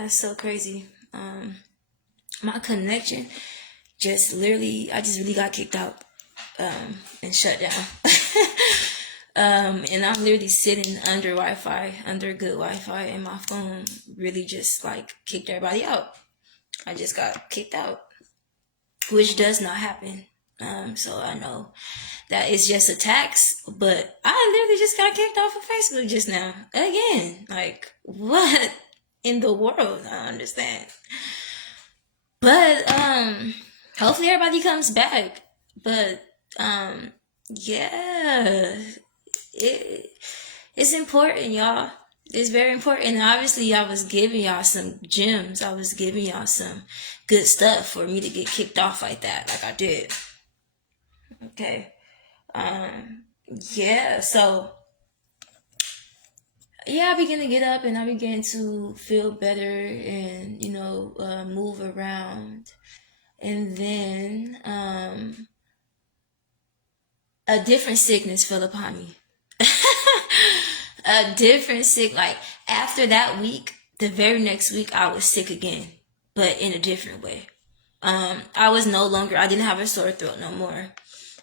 That's so crazy. My connection just literally, I just really got kicked out and shut down. And I'm literally sitting under Wi-Fi, under good Wi-Fi, and my phone really just like kicked everybody out. I just got kicked out, which does not happen. So I know that it's just a tax, but I literally just got kicked off of Facebook just now. Again. Like, what in the world? I don't understand. But hopefully everybody comes back. But yeah. It's important, y'all. It's very important. And obviously, I was giving y'all some gems. I was giving y'all some good stuff for me to get kicked off like that, like I did. Okay. Yeah. So, yeah, I began to get up and I began to feel better and, move around. And then, a different sickness fell upon me. A different sick, like after that week, the very next week I was sick again, but in a different way. I didn't have a sore throat no more.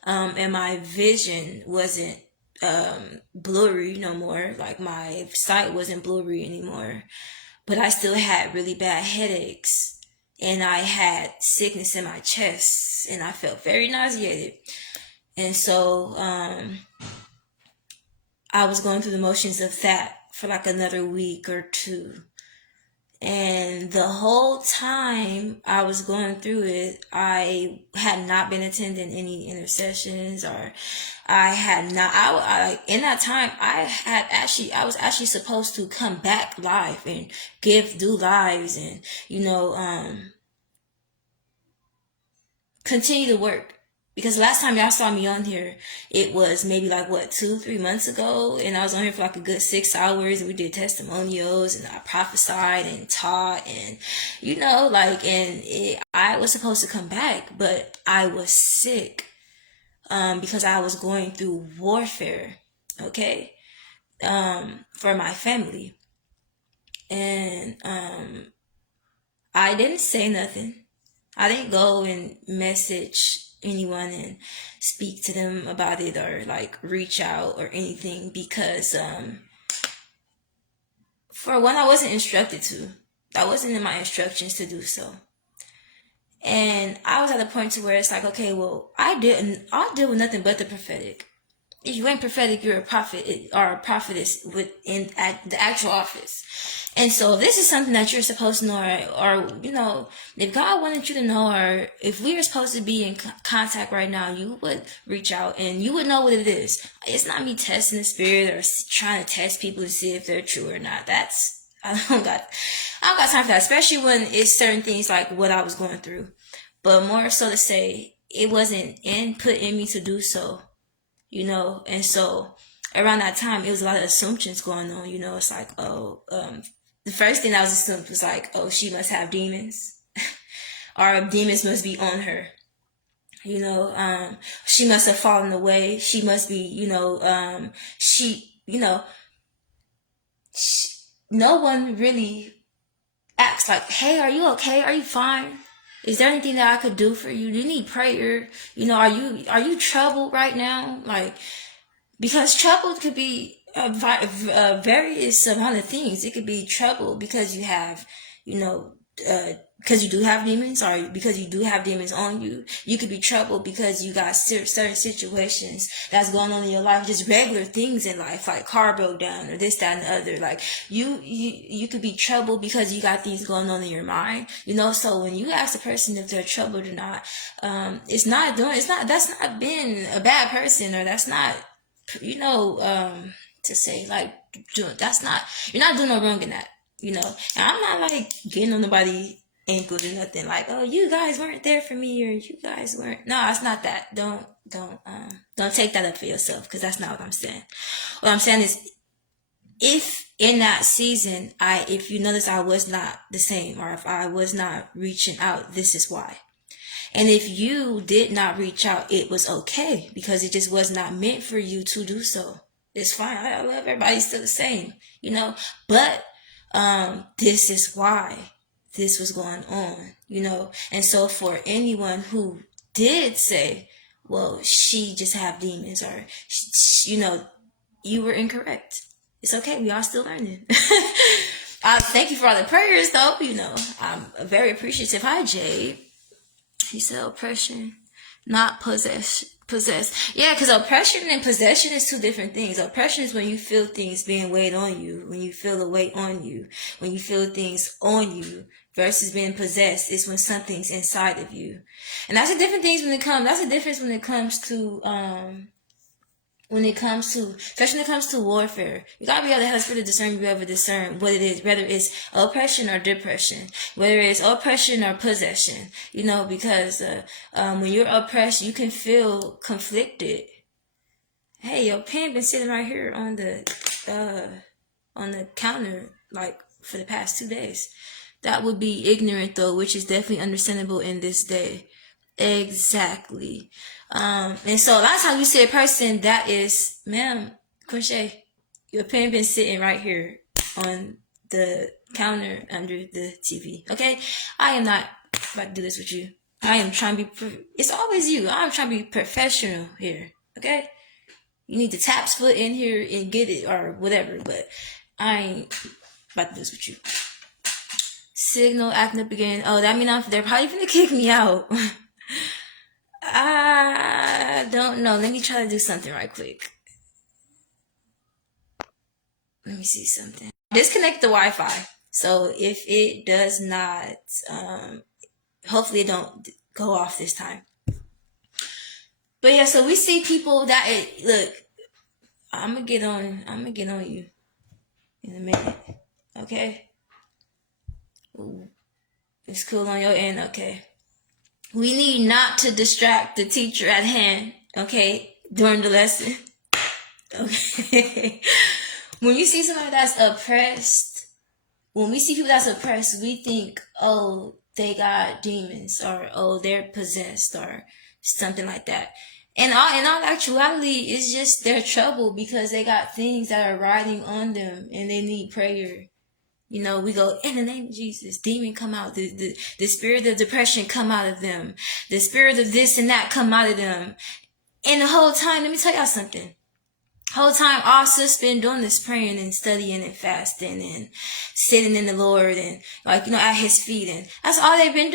And my vision wasn't blurry no more. Like my sight wasn't blurry anymore. But I still had really bad headaches. And I had sickness in my chest. And I felt very nauseated. And so I was going through the motions of that for like another week or two. And the whole time I was going through it, I had not been attending any intercessions, or I had not, in that time, I was actually supposed to come back live and do lives and, continue to work. Because last time y'all saw me on here, it was maybe like 2-3 months ago, and I was on here for like a good 6 hours, and we did testimonials, and I prophesied and taught, and I was supposed to come back, but I was sick, because I was going through warfare, okay, for my family, and I didn't say nothing. I didn't go and message anyone and speak to them about it or like reach out or anything, because for one, I wasn't instructed to. That wasn't in my instructions to do so. And I was at a point to where it's like, okay, well, I'll deal with nothing but the prophetic. If you ain't prophetic, you're a prophet or a prophetess at the actual office. And so if this is something that you're supposed to know, or if God wanted you to know, or if we are supposed to be in contact right now, you would reach out and you would know what it is. It's not me testing the spirit or trying to test people to see if they're true or not. I don't got time for that, especially when it's certain things like what I was going through. But more so to say, it wasn't input in me to do so, and so around that time, it was a lot of assumptions going on, it's like, the first thing that was assumed was like, oh, she must have demons. Or demons must be on her. She must have fallen away. She must be, no one really asks like, hey, are you okay? Are you fine? Is there anything that I could do for you? Do you need prayer? Are you troubled right now? Like, because trouble could be various amount of things. It could be trouble because you have, because you do have demons, or because you do have demons on you. You could be troubled because you got certain situations that's going on in your life, just regular things in life, like car broke down or this, that, and the other. Like you could be troubled because you got things going on in your mind, So when you ask a person if they're troubled or not, that's not being a bad person, or that's not, to say like, that's not, you're not doing no wrong in that, and I'm not like getting on nobody ankles or nothing like, oh, you guys weren't there for me, or you guys weren't. No, it's not that. Don't take that up for yourself, because that's not what I'm saying. What I'm saying is, if in that season, if you notice I was not the same, or if I was not reaching out, this is why. And if you did not reach out, it was okay, because it just was not meant for you to do so. It's fine. I love everybody still the same, But this is why this was going on, And so for anyone who did say, well, she just have demons, or, you were incorrect. It's okay. We are still learning. Thank you for all the prayers, though. I'm very appreciative. Hi, Jade. He said oppression, not possess. Yeah, because oppression and possession is two different things. Oppression is when you feel things being weighed on you, when you feel the weight on you, when you feel things on you, versus being possessed is when something's inside of you. And that's a different thing that's a difference when it comes to especially when it comes to warfare. You gotta be able to have the spirit of discernment, be able to discern what it is, whether it's oppression or depression, whether it's oppression or possession, because when you're oppressed, you can feel conflicted. Hey, your pen been sitting right here on the counter, like, for the past 2 days. That would be ignorant, though, which is definitely understandable in this day. Exactly. And so a lot of times we see a person that is, ma'am, Crochet, your pen been sitting right here on the counter under the TV. Okay? I am not about to do this with you. I am trying to be, it's always you. I'm trying to be professional here. Okay? You need to tap foot in here and get it or whatever, but I ain't about to do this with you. Signal acting up again. Oh, that means they're probably gonna kick me out. I don't know. Let me try to do something right quick. Let me see something. Disconnect the Wi-Fi. So if it does not, hopefully it don't go off this time. But yeah, so we see people that look. I'm gonna get on you in a minute. Okay. Ooh, it's cool on your end. Okay. We need not to distract the teacher at hand, okay, during the lesson. Okay. When you see somebody that's oppressed, we think, oh, they got demons, or, oh, they're possessed, or something like that. And in all actuality, it's just their trouble because they got things that are riding on them and they need prayer. We go, in the name of Jesus, demon come out. The spirit of depression come out of them. The spirit of this and that come out of them. And the whole time, let me tell y'all something. Whole time, all sis been doing this praying and studying and fasting and sitting in the Lord and, at his feet. And that's all they've been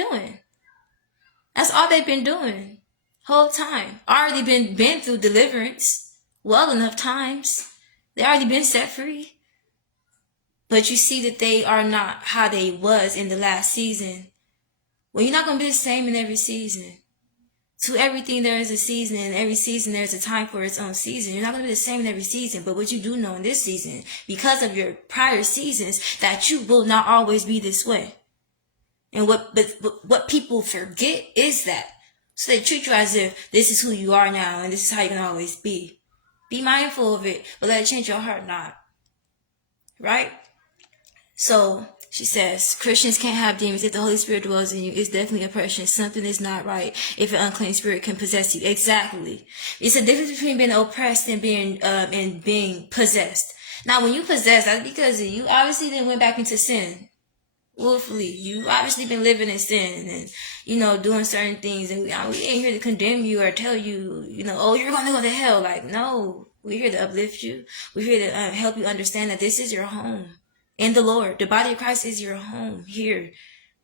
doing. Whole time. Already been through deliverance well enough times. They already been set free. But you see that they are not how they was in the last season. Well, you're not going to be the same in every season. To everything there is a season, and every season there's a time for its own season. You're not going to be the same in every season. But what you do know in this season, because of your prior seasons, that you will not always be this way. And what people forget is that. So they treat you as if this is who you are now, and this is how you're going to always be. Be mindful of it, but let it change your heart not. Right? So she says, Christians can't have demons. If the Holy Spirit dwells in you, it's definitely oppression. Something is not right if an unclean spirit can possess you. Exactly. It's a difference between being oppressed and being possessed. Now, when you possess, that's because you obviously then went back into sin. Willfully. You obviously been living in sin and, doing certain things. And we ain't here to condemn you or tell you, oh, you're going to go to hell. Like, no. We're here to uplift you. We're here to help you understand that this is your home. In the Lord. The body of Christ is your home here.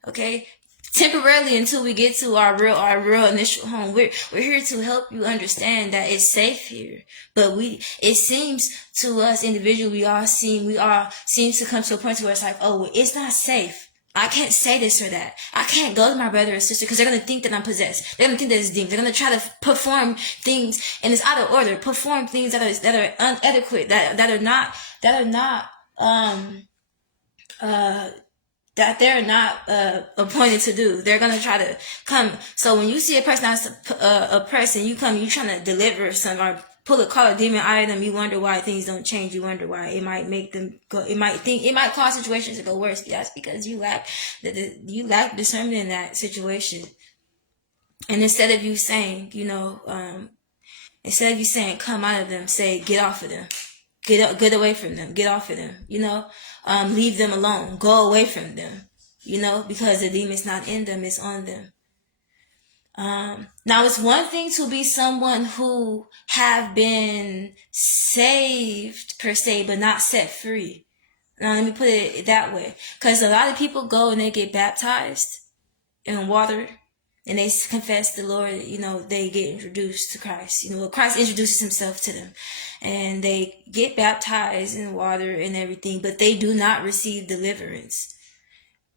Okay? Temporarily until we get to our real initial home. We're here to help you understand that it's safe here. But it seems to us individually, we all seem to come to a point where it's like, oh, well, it's not safe. I can't say this or that. I can't go to my brother or sister because they're going to think that I'm possessed. They're going to think that it's demons. They're going to try to perform things, and it's out of order. Perform things that are inadequate, that are not that they're not appointed to do. They're going to try to come. So when you see a person that's oppressed and you trying to deliver some or call a demon out of them, you wonder why things don't change. You wonder why it might make them go. It might cause situations to go worse. That's because you lack discernment in that situation. And instead of you saying, come out of them, say, get off of them. get away from them, get off of them, leave them alone, go away from them, because the demon's not in them, it's on them. Now it's one thing to be someone who have been saved per se, but not set free. Now let me put it that way, because a lot of people go and they get baptized in water and they confess the Lord, they get introduced to Christ. Christ introduces himself to them and they get baptized in water and everything, but they do not receive deliverance.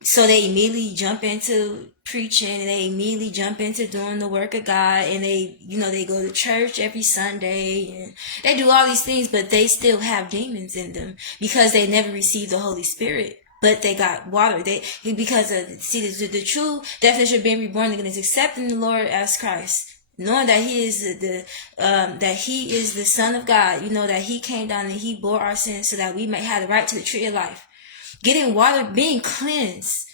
So they immediately jump into preaching and they immediately jump into doing the work of God, and they go to church every Sunday and they do all these things, but they still have demons in them because they never received the Holy Spirit. But they got water. The true definition of being reborn again is accepting the Lord as Christ, knowing that He is the Son of God. That He came down and He bore our sins so that we may have the right to the tree of life. Getting water, being cleansed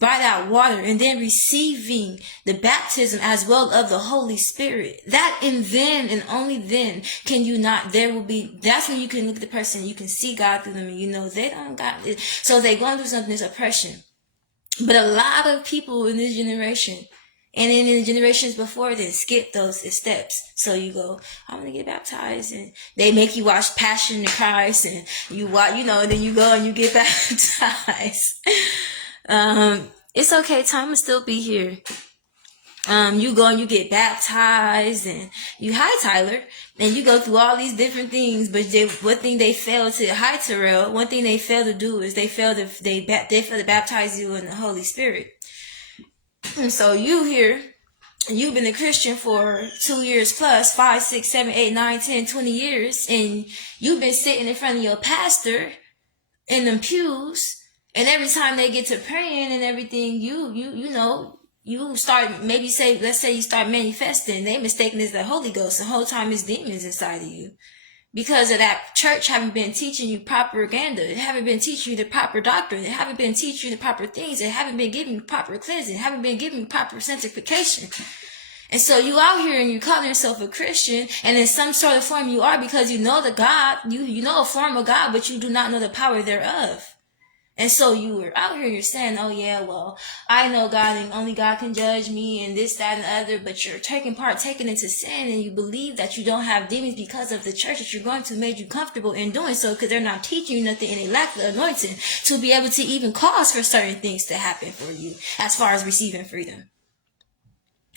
by that water, and then receiving the baptism as well of the Holy Spirit. That and then and only then can you not, that's when you can look at the person, you can see God through them, and they don't got it. So they're going through something, this oppression. But a lot of people in this generation, and in the generations before then, skip those steps. So you go, I'm going to get baptized. And they make you watch Passion of Christ. And you watch, and then you go and you get baptized. It's okay. Time will still be here. You go and you get baptized. And hi, Tyler. And you go through all these different things. But one thing they fail to, hi, Terrell. One thing they fail to do is they fail to baptize you in the Holy Spirit. And so you here, you've been a Christian for 2 years plus, 5, 6, 7, 8, 9, 10, 20 years, and you've been sitting in front of your pastor in them pews, and every time they get to praying and everything, you start, let's say you start manifesting, they mistaken as the Holy Ghost, the whole time it's demons inside of you. Because of that, church haven't been teaching you propaganda. They haven't been teaching you the proper doctrine. They haven't been teaching you the proper things. They haven't been giving you proper cleansing. They haven't been giving you proper sanctification. And so you out here and you call yourself a Christian, and in some sort of form you are, because you know the God, you know a form of God, but you do not know the power thereof. And so you were out here, you're saying, oh yeah, well, I know God and only God can judge me and this, that, and the other, but you're taking into sin, and you believe that you don't have demons because of the church that you're going to made you comfortable in doing so, because they're not teaching you nothing and they lack the anointing to be able to even cause for certain things to happen for you as far as receiving freedom.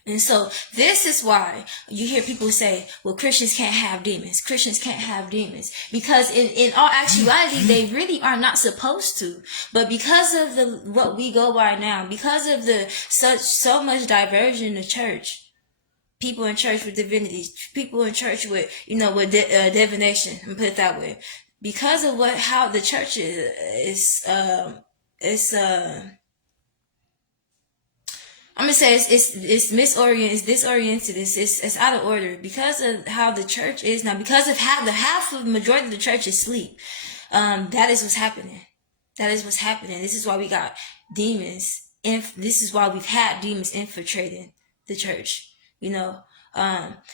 And so this is why you hear people say, well, Christians can't have demons. Christians can't have demons. Because in all actuality, they really are not supposed to. But because of what we go by now, because of so much diversion in the church, people in church with divinities, people in church with, divination, and put it that way. Because of how the church is I'm gonna say it's misoriented, it's disoriented, it's out of order because of how the church is now. Because of how the majority of the church is asleep. That is what's happening. This is why we got demons. This is why we've had demons infiltrating the church.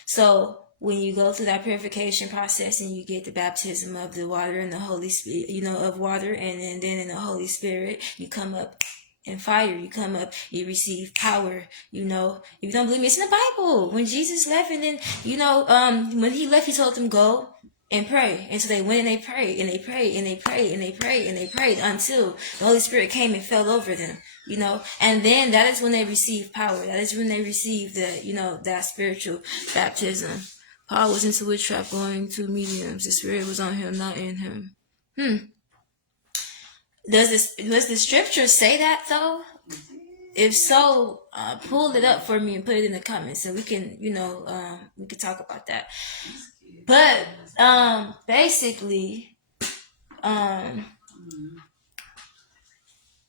So when you go through that purification process and you get the baptism of the water and the Holy Spirit, of water, and then in the Holy Spirit, you come up in fire, you come up, you receive power, if you don't believe me, it's in the Bible. When Jesus left, and then, when he left, he told them, go and pray. And so they went and they prayed, and they prayed, and they prayed, and they prayed, and they prayed until the Holy Spirit came and fell over them, and then that is when they received power. That is when they received that spiritual baptism. Paul was into witchcraft, going to mediums. The Spirit was on him, not in him. Does the scripture say that though? If so, pull it up for me and put it in the comments, so we can, we can talk about that. But basically,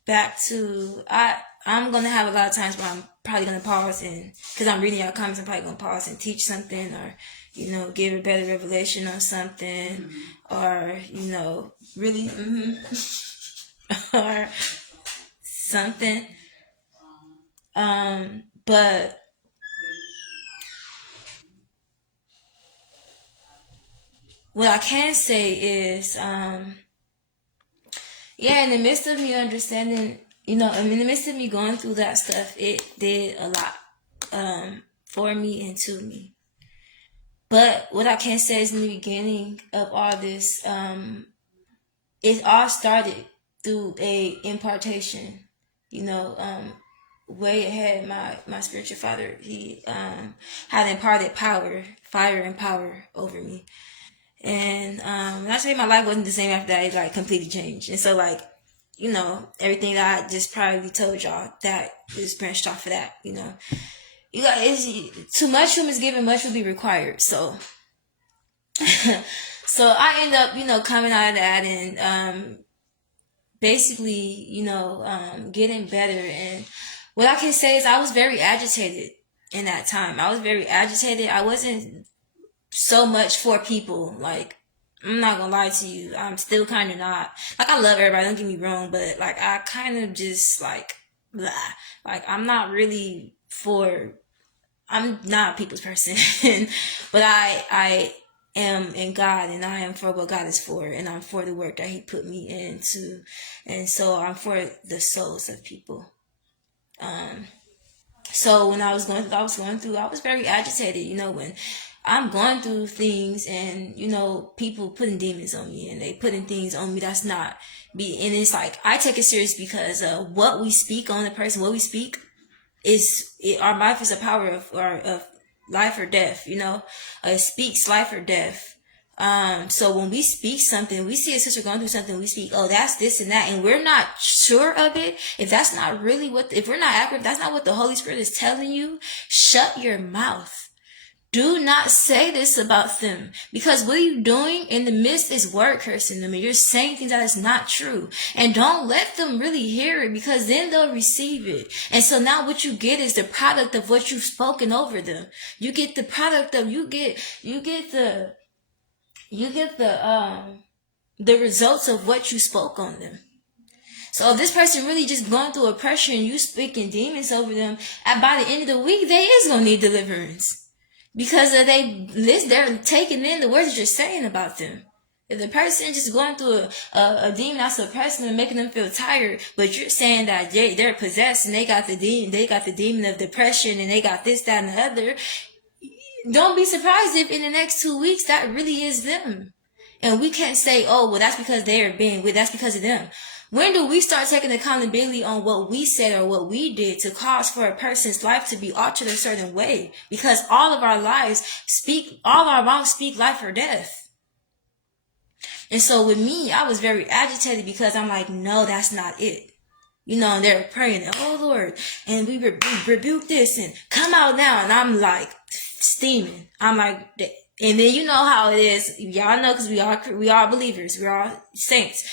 back to I'm gonna have a lot of times where I'm probably gonna pause, and because I'm reading your comments, I'm probably gonna pause and teach something, or give a better revelation on something, or really. Or something. But what I can say is, yeah, in the midst of me understanding, in the midst of me going through that stuff, it did a lot for me and to me. But what I can say is in the beginning of all this, it all started through a impartation. Way ahead, my spiritual father, he had imparted fire and power over me. And when I say my life wasn't the same after that, it like completely changed. And so like, everything that I just probably told y'all, that is branched off of that, You got too much whom is given, much will be required. So so I end up, coming out of that and basically, getting better. And what I can say is I was very agitated in that time. I was very agitated. I wasn't so much for people. Like, I'm not gonna lie to you. I'm still kind of not. Like, I love everybody, don't get me wrong, but like, I kind of just like, blah. Like, I'm not a people's person. But I am in God, and I am for what God is for, and I'm for the work that He put me into. And so I'm for the souls of people. So when I was going through, I was very agitated, when I'm going through things and, people putting demons on me and they putting things on me that's not me. And it's like, I take it serious because what we speak on the person, what we speak our mouth is a power of life or death, it speaks life or death. So when we speak something, we see a sister going through something, we speak, oh, that's this and that, and we're not sure of it. If that's not really if we're not accurate, if that's not what the Holy Spirit is telling you, shut your mouth. Do not say this about them, because what you're doing in the midst is word cursing them, and you're saying things that is not true. And don't let them really hear it, because then they'll receive it. And so now what you get is the product of what you've spoken over them. You get the product of you get the results of what you spoke on them. So if this person really just going through oppression and you speaking demons over them, by the end of the week, they is gonna need deliverance. Because they're taking in the words that you're saying about them. If the person just going through a demon that's oppressing them and making them feel tired, but you're saying that they're possessed and they got the demon of depression and they got this, that, and the other, don't be surprised if in the next 2 weeks that really is them. And we can't say, oh, well, that's because that's because of them. When do we start taking accountability on what we said or what we did to cause for a person's life to be altered a certain way? Because all of our wrongs speak life or death. And so with me, I was very agitated because I'm like, no, that's not it. And they're praying, oh Lord, and we rebuke this and come out now. And I'm like steaming. I'm like, and then you know how it is. Y'all know, because we are believers. We're all saints.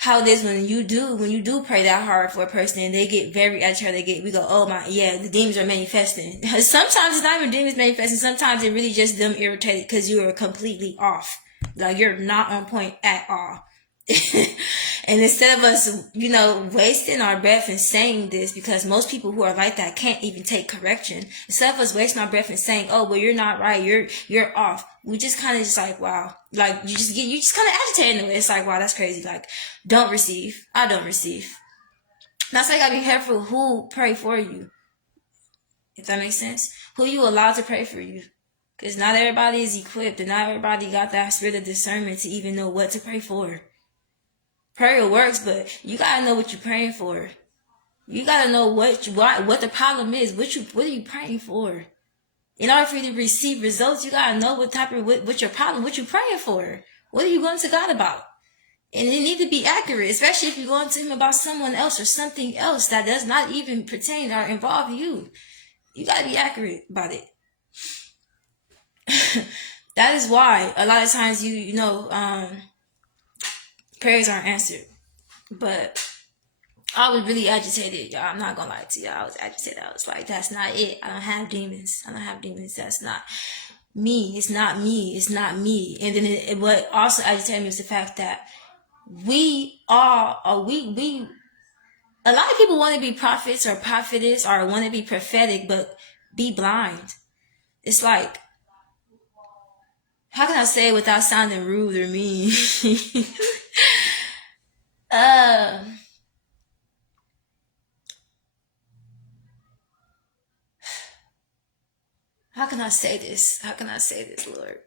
How it is when you do pray that hard for a person and they get very agitated, we go, oh my, yeah, the demons are manifesting. Sometimes it's not even demons manifesting. Sometimes it's really just them irritated because you are completely off. Like, you're not on point at all. And instead of us, wasting our breath and saying this, because most people who are like that can't even take correction. Instead of us wasting our breath and saying, oh, well, you're not right, you're off. We just kind of just like, wow. Like, you just kind of agitated in a way. It's like, wow, that's crazy. Like, don't receive. I don't receive. That's why you gotta be careful who pray for you. If that makes sense. Who you allow to pray for you. Because not everybody is equipped and not everybody got that spirit of discernment to even know what to pray for. Prayer works, but you gotta know what you're praying for. You gotta know what the problem is. What are you praying for? In order for you to receive results, you gotta know what your problem, what you're praying for. What are you going to God about? And it need to be accurate, especially if you're going to Him about someone else or something else that does not even pertain or involve you. You gotta be accurate about it. That is why a lot of times prayers aren't answered. But I was really agitated, y'all. I'm not gonna lie to y'all. I was agitated. I was like, that's not it. I don't have demons. That's not me. It's not me. It's not me. And then what also agitated me was the fact that a lot of people want to be prophets or prophetess or want to be prophetic, but be blind. It's like, how can I say it without sounding rude or mean? How can I say this? How can I say this, Lord?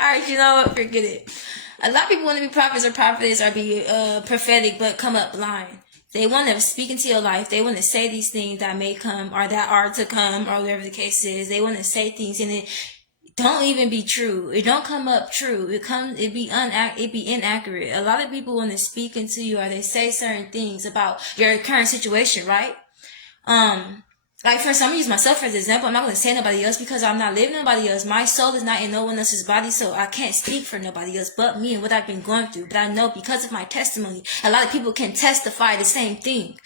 Alright, you know what? Forget it. A lot of people want to be prophets or prophetess or be prophetic, but come up blind. They want to speak into your life. They want to say these things that may come or that are to come or whatever the case is. They want to say things and it don't even be true. It don't come up true. It be inaccurate. A lot of people want to speak into you or they say certain things about your current situation, right? Like for some, I'm use myself as an example. I'm not going to say nobody else because I'm not living nobody else. My soul is not in no one else's body, so I can't speak for nobody else but me and what I've been going through. But I know because of my testimony, a lot of people can testify the same thing.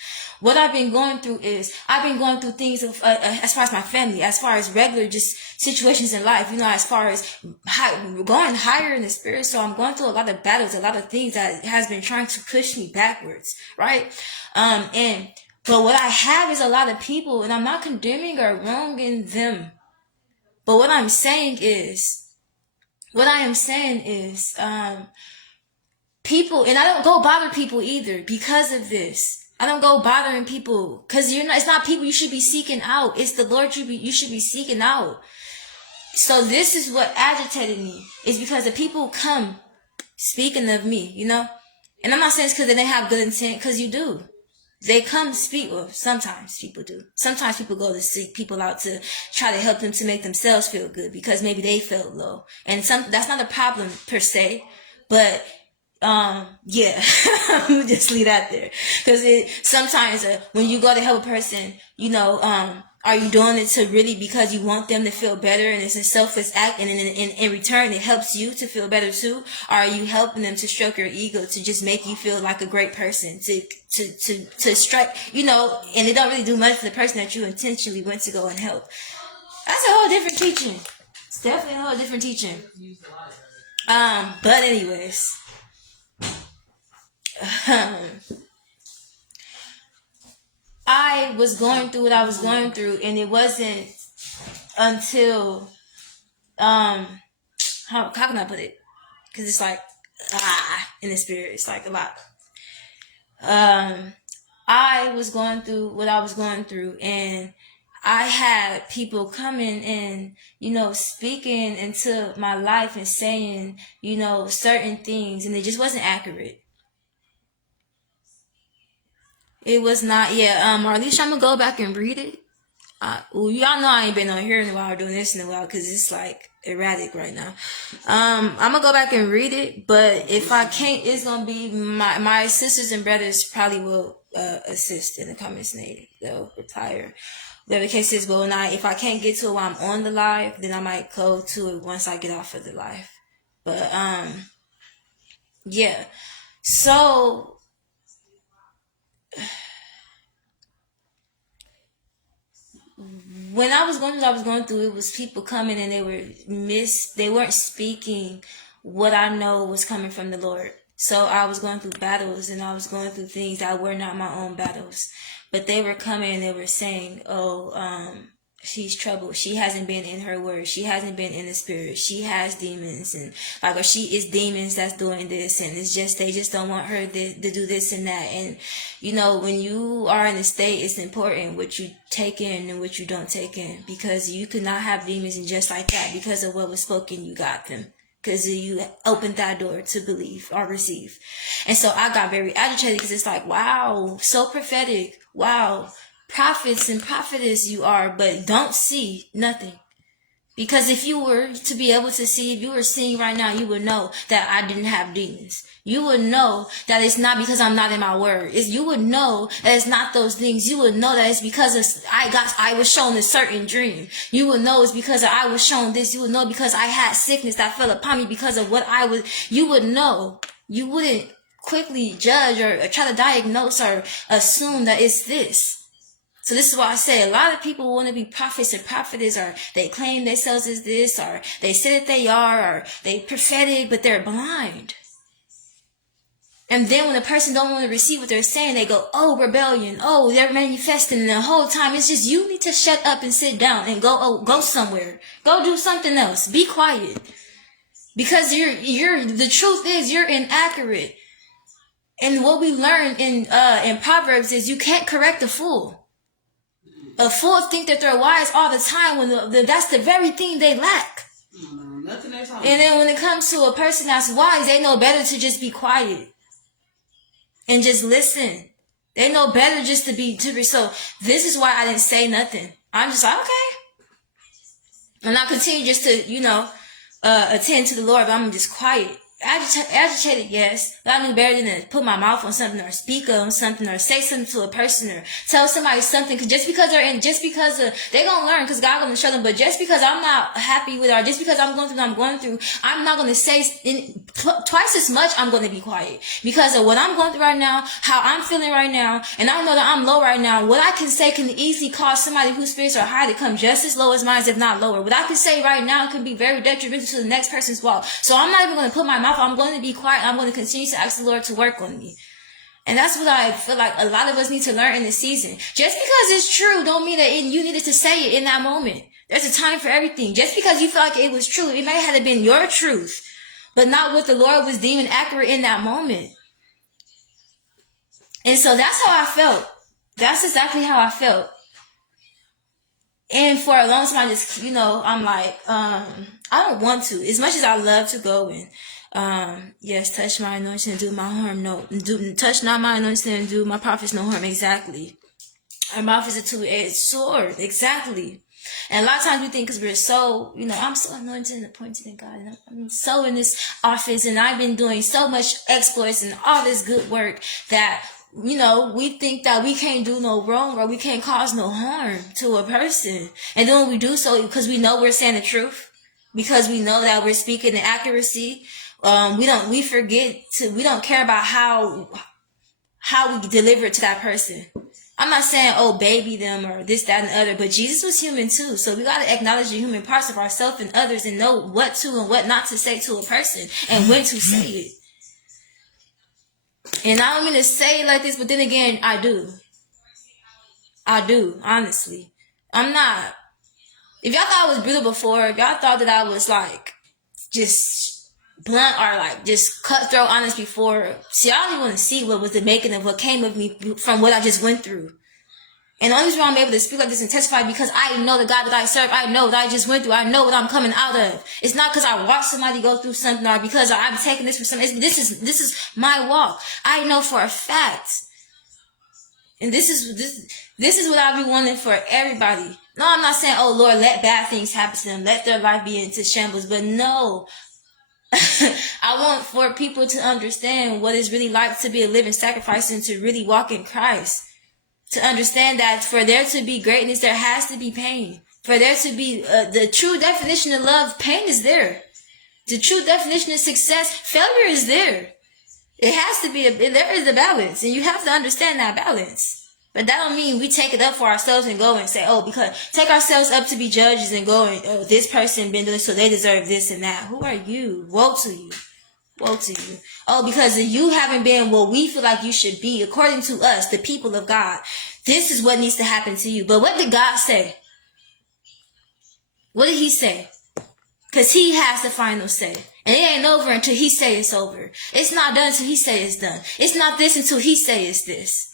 What I've been going through is I've been going through things of, as far as my family, as far as regular just situations in life, you know, as far as going higher in the spirit. So I'm going through a lot of battles, a lot of things that has been trying to push me backwards, right? But what I have is a lot of people, and I'm not condemning or wronging them. But what I am saying is, people, and I don't go bother people either because of this. I don't go bothering people because it's not people you should be seeking out. It's the Lord you should be seeking out. So this is what agitated me, is because the people come speaking of me, you know? And I'm not saying it's because they didn't have good intent, because you do. They come speak, well, sometimes people do. Sometimes people go to seek people out to try to help them to make themselves feel good because maybe they felt low. And that's not a problem per se, but yeah, just leave that there. Because sometimes when you go to help a person, you know, are you doing it to really because you want them to feel better and it's a selfless act and in return it helps you to feel better too? Or are you helping them to stroke your ego to just make you feel like a great person, to strike, you know, and it don't really do much for the person that you intentionally went to go and help? That's a whole different teaching. It's definitely a whole different teaching. But anyways, I was going through what I was going through, and it wasn't until how can I put it? Because it's like in the spirit, it's like a lot. I was going through what I was going through, and I had people coming and, you know, speaking into my life and saying, you know, certain things, and it just wasn't accurate. It was not, yeah, or at least I'm gonna go back and read it. Well, y'all know I ain't been on here in a while, doing this in a while, because it's like erratic right now. I'm gonna go back and read it, but if I can't, it's gonna be my sisters and brothers probably will assist in the comments, and they'll reply or whatever the case is. But if I can't get to it while I'm on the live, then I might go to it once I get off of the live. But yeah, so when I was going through what I was going through, it was people coming and they weren't speaking what I know was coming from the Lord. So I was going through battles and I was going through things that were not my own battles. But they were coming and they were saying, she's troubled. She hasn't been in her word. She hasn't been in the spirit. She has demons, and like, or she is demons that's doing this, and it's just they just don't want her to do this and that. And you know, when you are in a state, it's important what you take in and what you don't take in, because you could not have demons and just like that because of what was spoken, you got them. Because you opened that door to believe or receive. And so I got very agitated because it's like, wow, so prophetic. Wow, prophets and prophetess you are, but don't see nothing. Because if you were to be able to see, if you were seeing right now, you would know that I didn't have demons. You would know that it's not because I'm not in my word. You would know that it's not those things. You would know that it's because I was shown a certain dream. You would know it's because I was shown this. You would know because I had sickness that fell upon me because of what I was. You would know. You wouldn't quickly judge or try to diagnose or assume that it's this. So this is why I say a lot of people want to be prophets and prophetess, or they claim themselves as this, or they say that they are, or they prophetic, but they're blind. And then when the person don't want to receive what they're saying, they go, oh, rebellion. Oh, they're manifesting. And the whole time, it's just, you need to shut up and sit down and go somewhere. Go do something else. Be quiet. Because the truth is, you're inaccurate. And what we learn in Proverbs is you can't correct a fool. A fool think that they're wise all the time when that's the very thing they lack. Nothing they talking. And then when it comes to a person that's wise, they know better to just be quiet and just listen. They know better just to be. So this is why I didn't say nothing. I'm just like, okay. And I continue just to, attend to the Lord, but I'm just quiet. Agitated, yes, but I knew better than to put my mouth on something or speak on something or say something to a person or tell somebody something. Cause just because they're gonna learn, cause God gonna show them. But just because I'm not happy with it, or just because I'm going through what I'm going through, I'm not gonna say twice as much. I'm gonna be quiet because of what I'm going through right now, how I'm feeling right now, and I know that I'm low right now. What I can say can easily cause somebody whose spirits are high to come just as low as mine, if not lower. What I can say right now can be very detrimental to the next person's walk. So I'm not even gonna put my mouth. I'm going to be quiet. I'm going to continue to ask the Lord to work on me. And that's what I feel like a lot of us need to learn in this season. Just because it's true don't mean that you needed to say it in that moment. There's a time for everything. Just because you feel like it was true, it may have been your truth, but not what the Lord was deeming accurate in that moment. And so that's how I felt. That's exactly how I felt. And for a long time, I just, I'm like, I don't want to. As much as I love to go and, yes, touch my anointing and do my harm. No, touch not my anointing and do my prophets no harm. Exactly. Our mouth is a two-edged sword. Exactly. And a lot of times we think because we're so, I'm so anointed and appointed in God. And I'm so in this office and I've been doing so much exploits and all this good work that, we think that we can't do no wrong or we can't cause no harm to a person. And then when we do so, because we know we're saying the truth, because we know that we're speaking the accuracy, we don't care about how we deliver it to that person. I'm not saying, oh, baby them or this, that, and the other, but Jesus was human too. So we got to acknowledge the human parts of ourselves and others and know what to and what not to say to a person and when to say it. And I don't mean to say it like this, but then again, I do, honestly. I'm not. If y'all thought I was brutal before, if y'all thought that I was like just blunt or like just cutthroat honest before, see, I don't even want to see what was the making of what came of me from what I just went through. And the only reason why I'm able to speak like this and testify because I know the God that I serve. I know what I just went through. I know what I'm coming out of. It's not because I watched somebody go through something or because I'm taking this from something. This is my walk. I know for a fact. And this is what I be wanting for everybody. No, I'm not saying, oh Lord, let bad things happen to them. Let their life be into shambles. But no. I want for people to understand what it's really like to be a living sacrifice and to really walk in Christ. To understand that for there to be greatness, there has to be pain. For there to be the true definition of love, pain is there. The true definition of success, failure is there. It has to be, there is a balance, and you have to understand that balance. But that don't mean we take it up for ourselves and go and say, oh, because take ourselves up to be judges and go and, oh, this person been doing so they deserve this and that. Who are you? Woe to you. Woe to you. Oh, because you haven't been what we feel like you should be, according to us, the people of God. This is what needs to happen to you. But what did God say? What did he say? Because he has the final say. And it ain't over until he say it's over. It's not done until he say it's done. It's not this until he say it's this.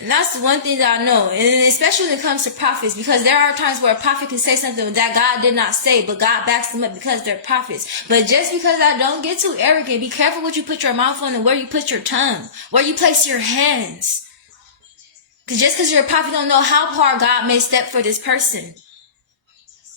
And that's the one thing that I know. And especially when it comes to prophets, because there are times where a prophet can say something that God did not say, but God backs them up because they're prophets. But just because I don't get too arrogant, be careful what you put your mouth on and where you put your tongue, where you place your hands. Because just because you're a prophet, you don't know how far God may step for this person.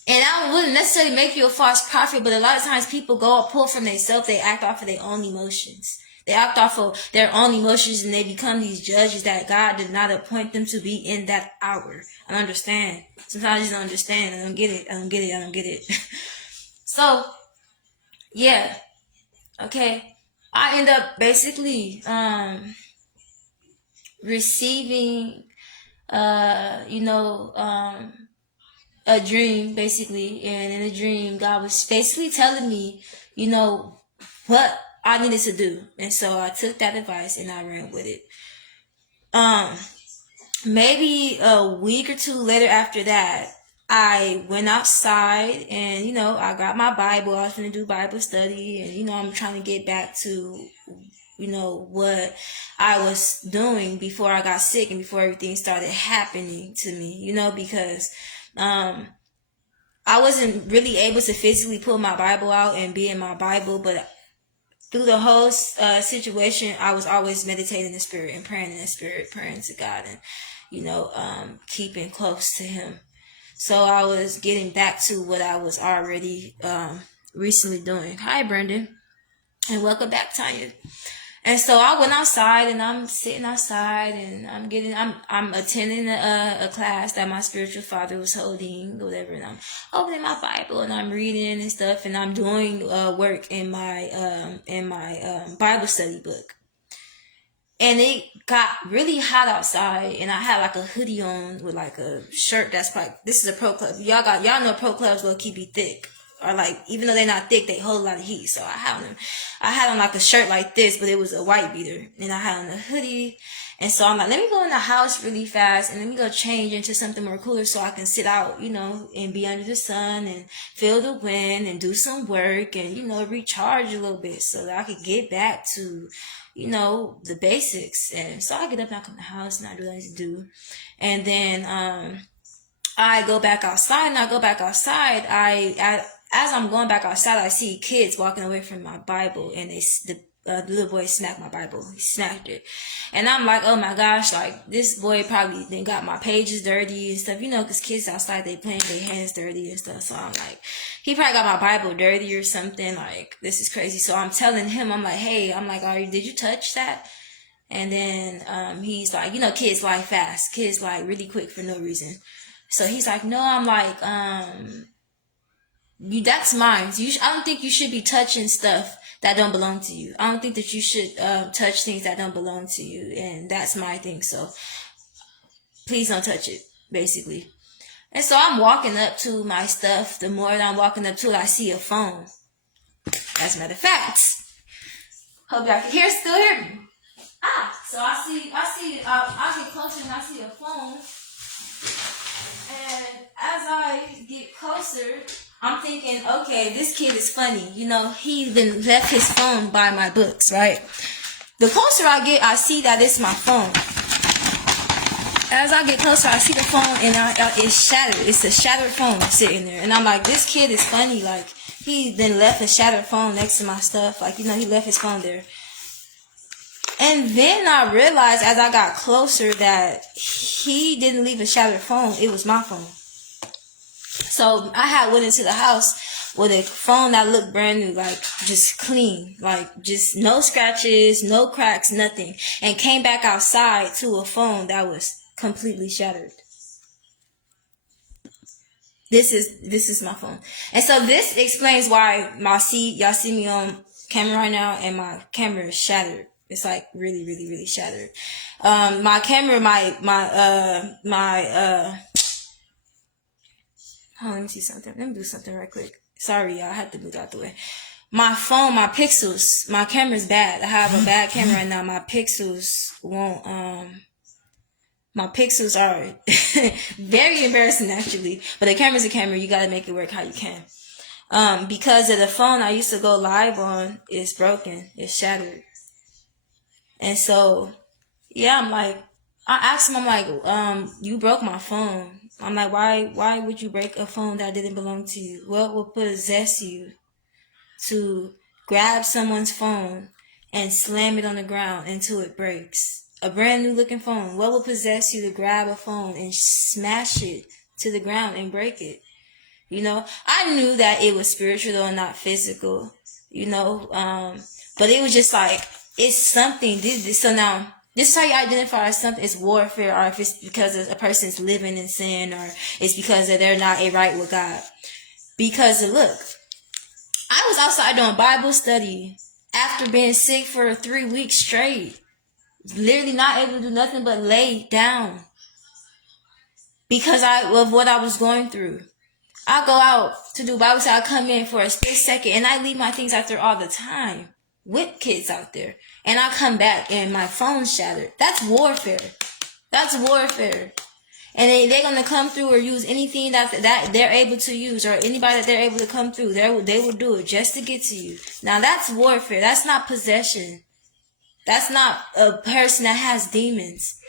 And I wouldn't necessarily make you a false prophet, but a lot of times people go and pull from themselves. They act off of their own emotions. They act off of their own emotions and they become these judges that God did not appoint them to be in that hour. I don't understand. Sometimes I just don't understand. I don't get it. So, yeah. Okay. I end up basically receiving a dream, basically. And in a dream, God was basically telling me, what I needed to do. And so I took that advice and I ran with it. Um, Maybe a week or two later after that, I went outside and, I got my Bible. I was going to do Bible study and, I'm trying to get back to, what I was doing before I got sick and before everything started happening to me, because, I wasn't really able to physically pull my Bible out and be in my Bible, but through the whole situation, I was always meditating in the spirit and praying in the spirit, praying to God and, keeping close to Him. So I was getting back to what I was already recently doing. Hi, Brendan, and welcome back, Tanya. And so I went outside and I'm sitting outside and I'm attending a class that my spiritual father was holding, whatever. And I'm opening my Bible and I'm reading and stuff and I'm doing work in my Bible study book. And it got really hot outside and I had like a hoodie on with like a shirt that's like, this is a pro club. Y'all know pro clubs will keep you thick. Or like, even though they're not thick, they hold a lot of heat. So I had on like a shirt like this, but it was a white beater. And I had on a hoodie. And so I'm like, let me go in the house really fast and let me go change into something more cooler so I can sit out, and be under the sun and feel the wind and do some work and, recharge a little bit so that I could get back to, the basics. And so I get up and I come to the house and I do what I need to do. And then, I go back outside as I'm going back outside, I see kids walking away from my Bible and the little boy smacked my Bible. He smacked it. And I'm like, oh my gosh, like this boy probably then got my pages dirty and stuff, cause kids outside, they playing their hands dirty and stuff. So I'm like, he probably got my Bible dirty or something. Like, this is crazy. So I'm telling him, I'm like, hey, did you touch that? And then, he's like, kids lie fast. Kids lie really quick for no reason. So he's like, no. I'm like, that's mine. I don't think you should be touching stuff that don't belong to you. I don't think that you should touch things that don't belong to you. And that's my thing. So please don't touch it, basically. And so I'm walking up to my stuff. The more that I'm walking up to it, I see a phone. As a matter of fact, hope y'all can still hear me. So I get closer and I see a phone. And as I get closer, I'm thinking, okay, this kid is funny. He then left his phone by my books, right? The closer I get, I see that it's my phone. As I get closer, I see the phone and it's shattered. It's a shattered phone sitting there. And I'm like, this kid is funny. Like, he then left a shattered phone next to my stuff. Like, he left his phone there. And then I realized as I got closer that he didn't leave a shattered phone. It was my phone. So I had went into the house with a phone that looked brand new, like just clean, like just no scratches, no cracks, nothing. And came back outside to a phone that was completely shattered. This is my phone. And so this explains why y'all see me on camera right now and my camera is shattered. It's like really, really, really shattered. My camera, let me see something. Let me do something right quick. Sorry, y'all. I had to move out the way. My phone, my pixels, my camera's bad. I have a bad camera right now. My pixels won't, my pixels are very embarrassing actually. But the camera's a camera. You gotta make it work how you can. Because of the phone I used to go live on is broken. It's shattered. And so, yeah, I'm like, I asked him, I'm like, you broke my phone. I'm like, why would you break a phone that didn't belong to you? What will possess you to grab someone's phone and slam it on the ground until it breaks? A brand new looking phone. What will possess you to grab a phone and smash it to the ground and break it? I knew that it was spiritual though, not physical, but it was just like, it's something. So now, this is how you identify if something is warfare, or if it's because a person's living in sin, or it's because they're not right with God. Because look, I was outside doing Bible study after being sick for 3 weeks straight, literally not able to do nothing but lay down because of what I was going through. I go out to do Bible study, I come in for a split second, and I leave my things out there all the time. with kids out there. And I come back and my phone's shattered. That's warfare. That's warfare. And they're going to come through or use anything that they're able to use, or anybody that they're able to come through. They will do it just to get to you. Now, that's warfare. That's not possession. That's not a person that has demons.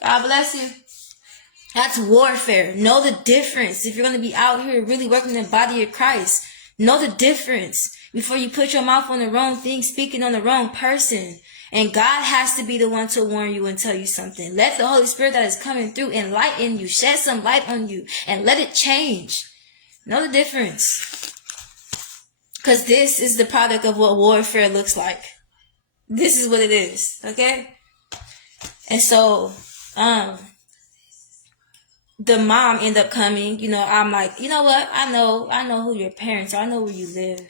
God bless you. That's warfare. Know the difference. If you're going to be out here really working in the body of Christ, know the difference before you put your mouth on the wrong thing, speaking on the wrong person. And God has to be the one to warn you and tell you something. Let the Holy Spirit that is coming through enlighten you, shed some light on you, and let it change. Know the difference. Because this is the product of what warfare looks like. This is what it is, okay? And so, the mom ended up coming, I'm like, you know what? I know who your parents are. I know where you live,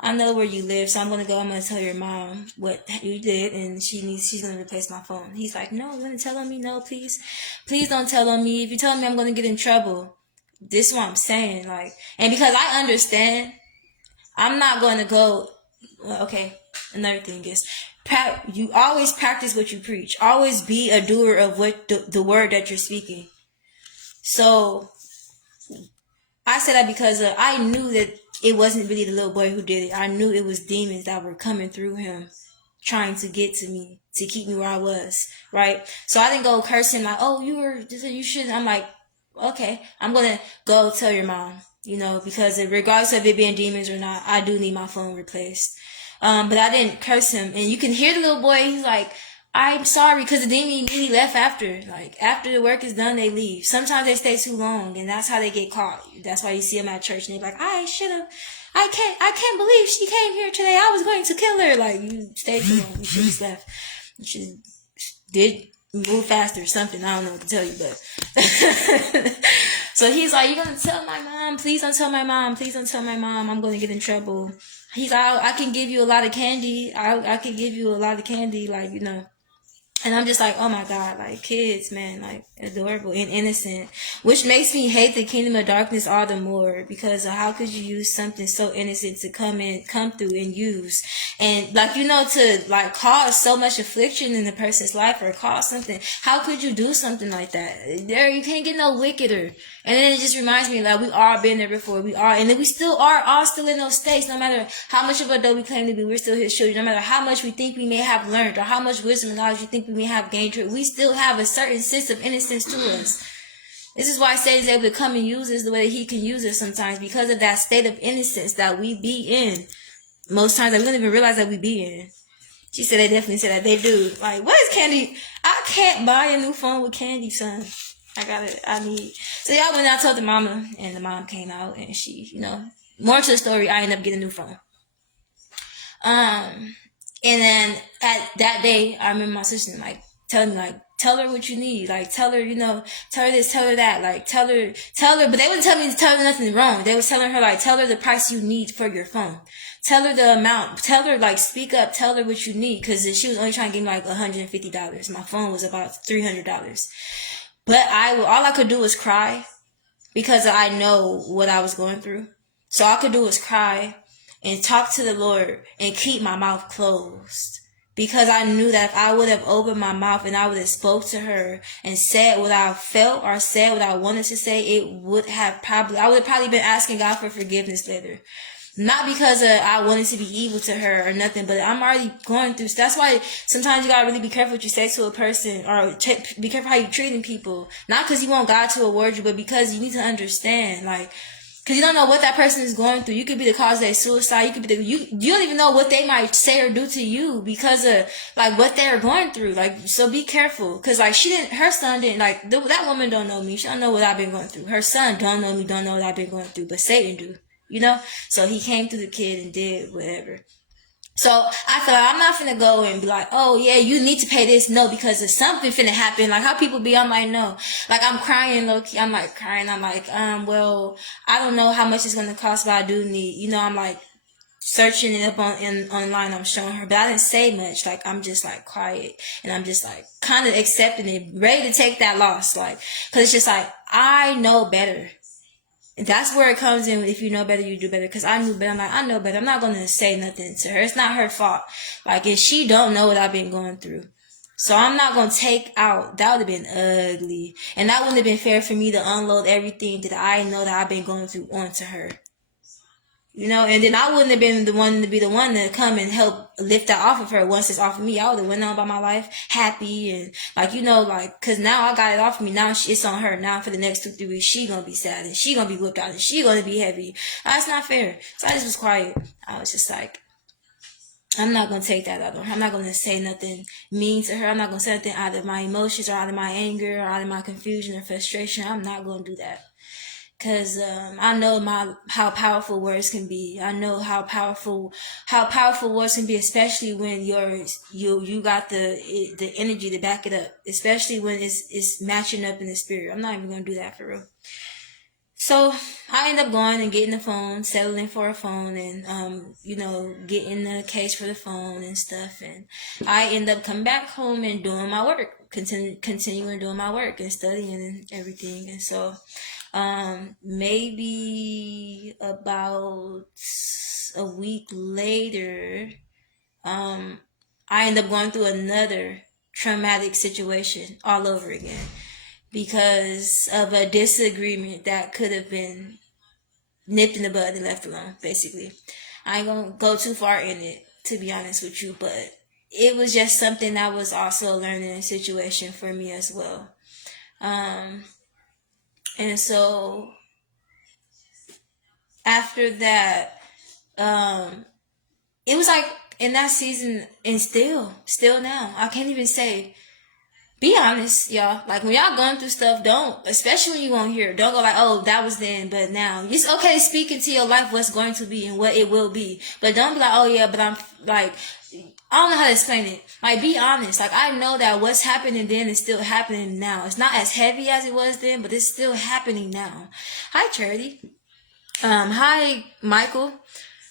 I know where you live, so I'm going to tell your mom what you did, and she's going to replace my phone. He's like, no, you're going to tell on me? No, please. Please don't tell on me. If you tell me, I'm going to get in trouble. This is what I'm saying. And because I understand, I'm not going to go, okay, another thing is, you always practice what you preach. Always be a doer of what the word that you're speaking. So, I said that because I knew that it wasn't really the little boy who did it. I knew it was demons that were coming through him, trying to get to me, to keep me where I was, right? So I didn't go cursing like, oh, you shouldn't. I'm like, okay, I'm going to go tell your mom, because regardless of it being demons or not, I do need my phone replaced. But I didn't curse him. And you can hear the little boy, he's like, I'm sorry, because the demon immediately left after. After the work is done, they leave. Sometimes they stay too long, and that's how they get caught. That's why you see them at church, and they're like, I can't believe she came here today. I was going to kill her. You stayed too long. You should have left. You should did move faster or something. I don't know what to tell you, but. So he's like, you're going to tell my mom? Please don't tell my mom. Please don't tell my mom. I'm going to get in trouble. He's like, I can give you a lot of candy. I can give you a lot of candy, And I'm just like, oh my God, kids, man, adorable and innocent, which makes me hate the kingdom of darkness all the more, because how could you use something so innocent to come through and use, and to cause so much affliction in the person's life, or cause something. How could you do something like that? You can't get no wickeder. And then it just reminds me, we all been there before. And then we still are all still in those states. No matter how much of a dough we claim to be, we're still his children. No matter how much we think we may have learned, or how much wisdom and knowledge we think we may have gained, we still have a certain sense of innocence to us. This is why Satan's able to come and use us the way that he can use us sometimes, because of that state of innocence that we be in. Most times, we don't even realize that we be in. She said they definitely said that they do. What is candy? I can't buy a new phone with candy, son. I need. So y'all went out, told the mama, and the mom came out, and she, more to the story, I ended up getting a new phone. And then at that day, I remember my sister telling me tell her what you need. Tell her, tell her this, tell her that. Tell her, but they wouldn't tell me to tell her nothing wrong. They was telling her, tell her the price you need for your phone. Tell her the amount. Tell her, speak up. Tell her what you need. Cause she was only trying to give me $150. My phone was about $300. But all I could do was cry, because I know what I was going through. So all I could do was cry and talk to the Lord and keep my mouth closed. Because I knew that if I would have opened my mouth and I would have spoke to her and said what I felt or said what I wanted to say, I would have probably been asking God for forgiveness later. Not because I wanted to be evil to her or nothing, but I'm already going through. So that's why sometimes you gotta really be careful what you say to a person, or be careful how you're treating people. Not because you want God to award you, but because you need to understand, because you don't know what that person is going through. You could be the cause of their suicide. You don't even know what they might say or do to you because of what they're going through. So be careful, because her son didn't that woman don't know me. She don't know what I've been going through. Her son don't know me, don't know what I've been going through, but Satan do. So he came through the kid and did whatever. So I thought, I'm not finna go and be like, oh yeah, you need to pay this. No, because if something finna happen, how people be, I'm like, no. I'm crying low key. I'm crying. I'm well, I don't know how much it's gonna cost, but I do need, I'm searching it up online. I'm showing her, but I didn't say much. I'm just quiet, and I'm just kind of accepting it, ready to take that loss. Cause it's just I know better. That's where it comes in. If you know better, you do better. Because I knew better. I'm like, I know better. I'm not going to say nothing to her. It's not her fault. Like, if she don't know what I've been going through. So I'm not going to take out. That would have been ugly. And that wouldn't have been fair for me to unload everything that I know that I've been going through onto her. You know, and then I wouldn't have been the one to be the one to come and help lift that off of her once it's off of me. I would have went on by my life happy and like, you know, like, cause now I got it off of me. Now it's on her. Now for the next 2-3 weeks, she gonna be sad and she gonna be whipped out and she gonna be heavy. That's not fair. So I just was quiet. I was just like, I'm not gonna take that out of her. I'm not gonna say nothing mean to her. I'm not gonna say nothing out of my emotions or out of my anger or out of my confusion or frustration. I'm not gonna do that. Cause I know how powerful words can be. I know how powerful words can be, especially when you got the energy to back it up. Especially when it's matching up in the spirit. I'm not even gonna do that for real. So I end up going and getting the phone, settling for a phone, and you know, getting the case for the phone and stuff. And I end up coming back home and doing my work, continuing doing my work and studying and everything. And so maybe about a week later, I end up going through another traumatic situation all over again because of a disagreement that could have been nipped in the bud and left alone, basically. I ain't gonna go too far in it, to be honest with you, but it was just something that was also a learning situation for me as well. And so after that, it was like in that season and still now, I can't even say, be honest, y'all. Like when y'all going through stuff, don't, especially when you won't hear, don't go like, oh, that was then, but now. It's okay to speak into your life what's going to be and what it will be. But don't be like, oh yeah, but I'm like, I don't know how to explain it. Like, be honest. Like, I know that what's happening then is still happening now. It's not as heavy as it was then, but it's still happening now. Hi, Charity. Hi, Michael.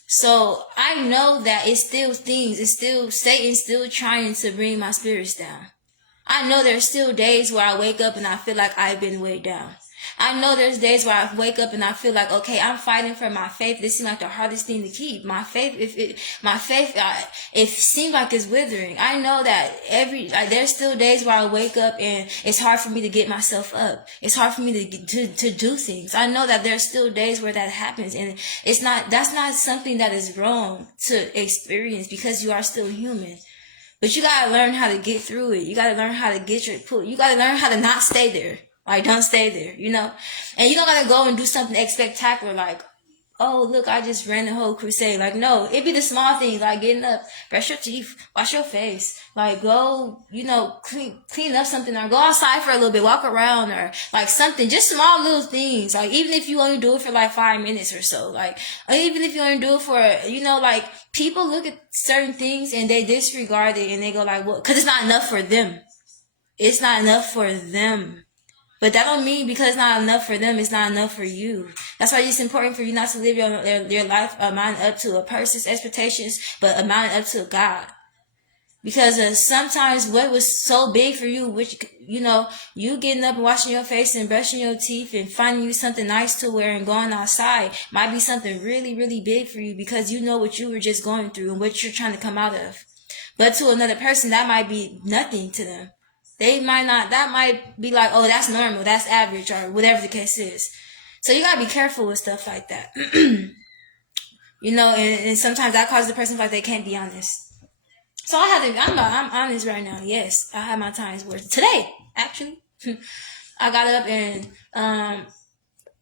So I know that it's still things. It's still Satan still trying to bring my spirits down. I know there's still days where I wake up and I feel like I've been weighed down. I know there's days where I wake up and I feel like, okay, I'm fighting for my faith. This seems like the hardest thing to keep. My faith, it seems like it's withering. I know that there's still days where I wake up and it's hard for me to get myself up. It's hard for me to do things. I know that there's still days where that happens, and that's not something that is wrong to experience because you are still human. But you gotta learn how to get through it. You gotta learn how to you gotta learn how to not stay there. Like, don't stay there, you know? And you don't gotta go and do something spectacular like, oh, look, I just ran the whole crusade. Like, no, it be the small things, like getting up, brush your teeth, wash your face, like go, you know, clean up something, or go outside for a little bit, walk around, or like something, just small little things. Like, even if you only do it for like 5 minutes or so, like, or even if you only do it for, you know, like, people look at certain things and they disregard it and they go like, well, cause it's not enough for them. It's not enough for them. But that don't mean because it's not enough for them, it's not enough for you. That's why it's important for you not to live your life amounting up to a person's expectations, but amounting up to God. Because sometimes what was so big for you, which, you know, you getting up and washing your face and brushing your teeth and finding you something nice to wear and going outside might be something really, really big for you because you know what you were just going through and what you're trying to come out of. But to another person, that might be nothing to them. That might be like, oh, that's normal, that's average, or whatever the case is. So you gotta be careful with stuff like that. You know, and sometimes that causes the person to feel like they can't be honest. So I'm honest right now. Yes, I had my times where today, actually, I got up and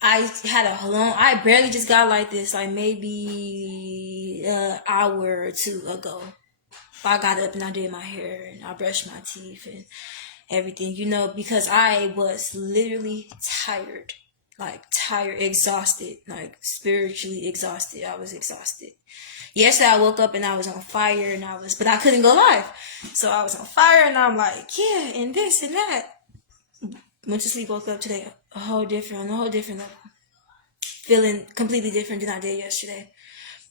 I barely just got like this, like maybe an hour or two ago. I got up and I did my hair and I brushed my teeth and everything, you know, because I was literally tired, exhausted, like spiritually exhausted. I was exhausted. Yesterday I woke up and I was on fire but I couldn't go live. So I was on fire and I'm like, yeah, and this and that. Went to sleep, woke up today on a whole different level. Feeling completely different than I did yesterday.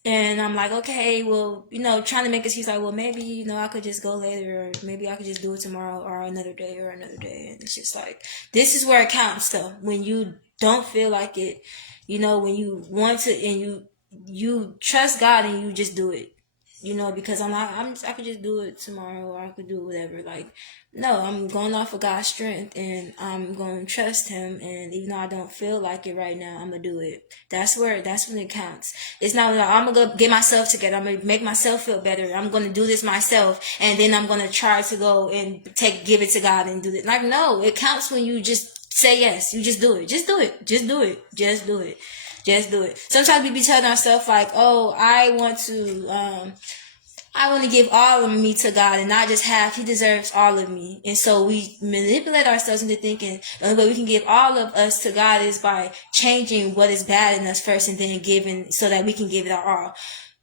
And I'm like, okay, well, trying to make excuse like, well, maybe, I could just go later, or maybe I could just do it tomorrow or another day or another day. And it's just like, this is where it counts though. When you don't feel like it, when you want to and you trust God and you just do it. Because I could just do it tomorrow or I could do it whatever. Like, no, I'm going off of God's strength and I'm going to trust Him. And even though I don't feel like it right now, I'm going to do it. That's when it counts. It's not like I'm going to go get myself together. I'm going to make myself feel better. I'm going to do this myself. And then I'm going to try to go and give it to God and do it. Like, no, it counts when you just say yes. You just do it. Just do it. Just do it. Just do it. Just do it. Sometimes we be telling ourselves like, oh, I want to give all of me to God and not just half. He deserves all of me. And so we manipulate ourselves into thinking the only way we can give all of us to God is by changing what is bad in us first and then giving so that we can give it our all.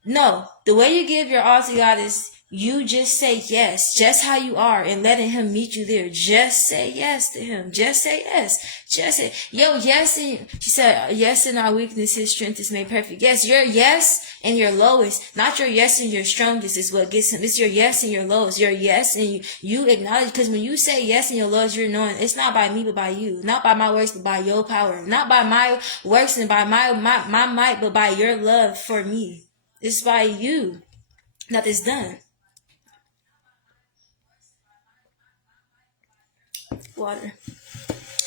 No, the way you give your all to God is you just say yes, just how you are, and letting Him meet you there. Just say yes to Him. Just say yes. Just say, yes. And she said, yes, in our weakness, His strength is made perfect. Yes, your yes and your lowest, not your yes and your strongest is what gets Him. It's your yes and your lowest. Your yes and you acknowledge, because when you say yes and your lowest, you're knowing it's not by me, but by you. Not by my works, but by your power. Not by my works and by my might, but by your love for me. It's by you that it's done. Water.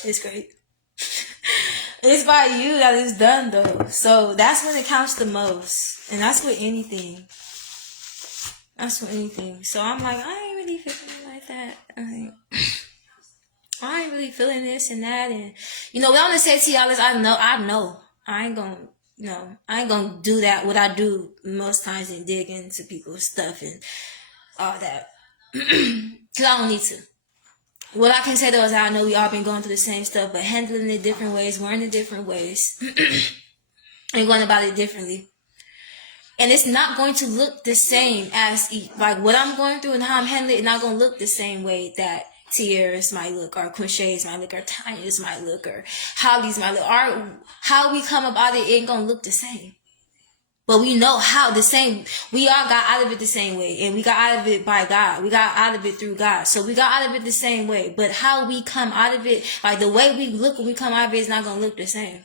It's great. It's by you that it's done though. So that's when it counts the most. And that's with anything. That's with anything. So I'm like, I ain't really feeling like that. I ain't really feeling this and that. And what I want to say to y'all is I know. I ain't gonna do that what I do most times and dig into people's stuff and all that. Cause I don't need to. What I can say though is I know we all been going through the same stuff, but handling it different ways, learning different ways, and going about it differently. And it's not going to look the same as like what I'm going through and how I'm handling it. Not going to look the same way that Tiara's might look, or Quinshay's might look, or Tanya's might look, or Holly's might look. How we come about it ain't going to look the same. But we know how the same, we all got out of it the same way. And we got out of it by God. We got out of it through God. So we got out of it the same way. But how we come out of it, like the way we look when we come out of it is not going to look the same.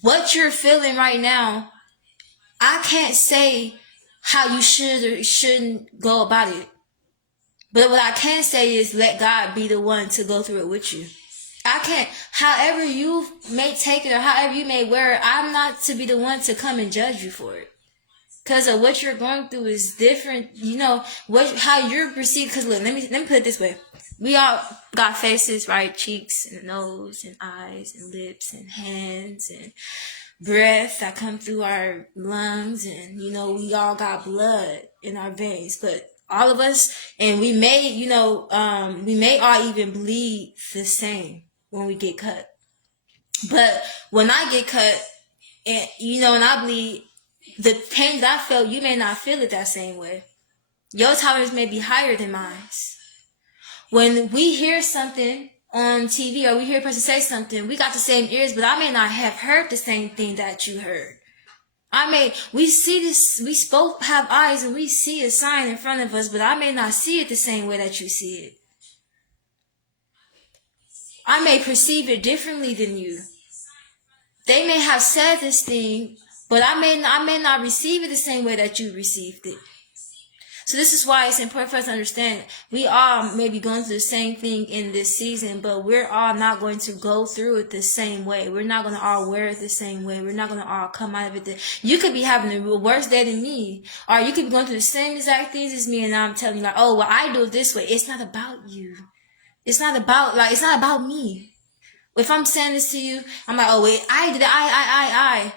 What you're feeling right now, I can't say how you should or shouldn't go about it. But what I can say is let God be the one to go through it with you. I can't, however you may take it or however you may wear it, I'm not to be the one to come and judge you for it. Because of what you're going through is different, how you're perceived. Because look, let me put it this way. We all got faces, right? Cheeks and nose and eyes and lips and hands and breath that come through our lungs. And, we all got blood in our veins. But all of us, and we may, we may all even bleed the same when we get cut. But when I get cut and and I bleed, the pain that I felt, you may not feel it that same way. Your tolerance may be higher than mine. When we hear something on TV or we hear a person say something, we got the same ears, but I may not have heard the same thing that you heard. We see this, we both have eyes and we see a sign in front of us, but I may not see it the same way that you see it. I may perceive it differently than you. They may have said this thing, but I may not receive it the same way that you received it. So this is why it's important for us to understand we all may be going through the same thing in this season, but we're all not going to go through it the same way. We're not going to all wear it the same way. We're not going to all come out of it. You could be having a worse day than me, or you could be going through the same exact things as me, and I'm telling you like, oh, well, I do it this way. It's not about you. It's not about me. If I'm saying this to you, I'm like, oh, wait, I did it. I.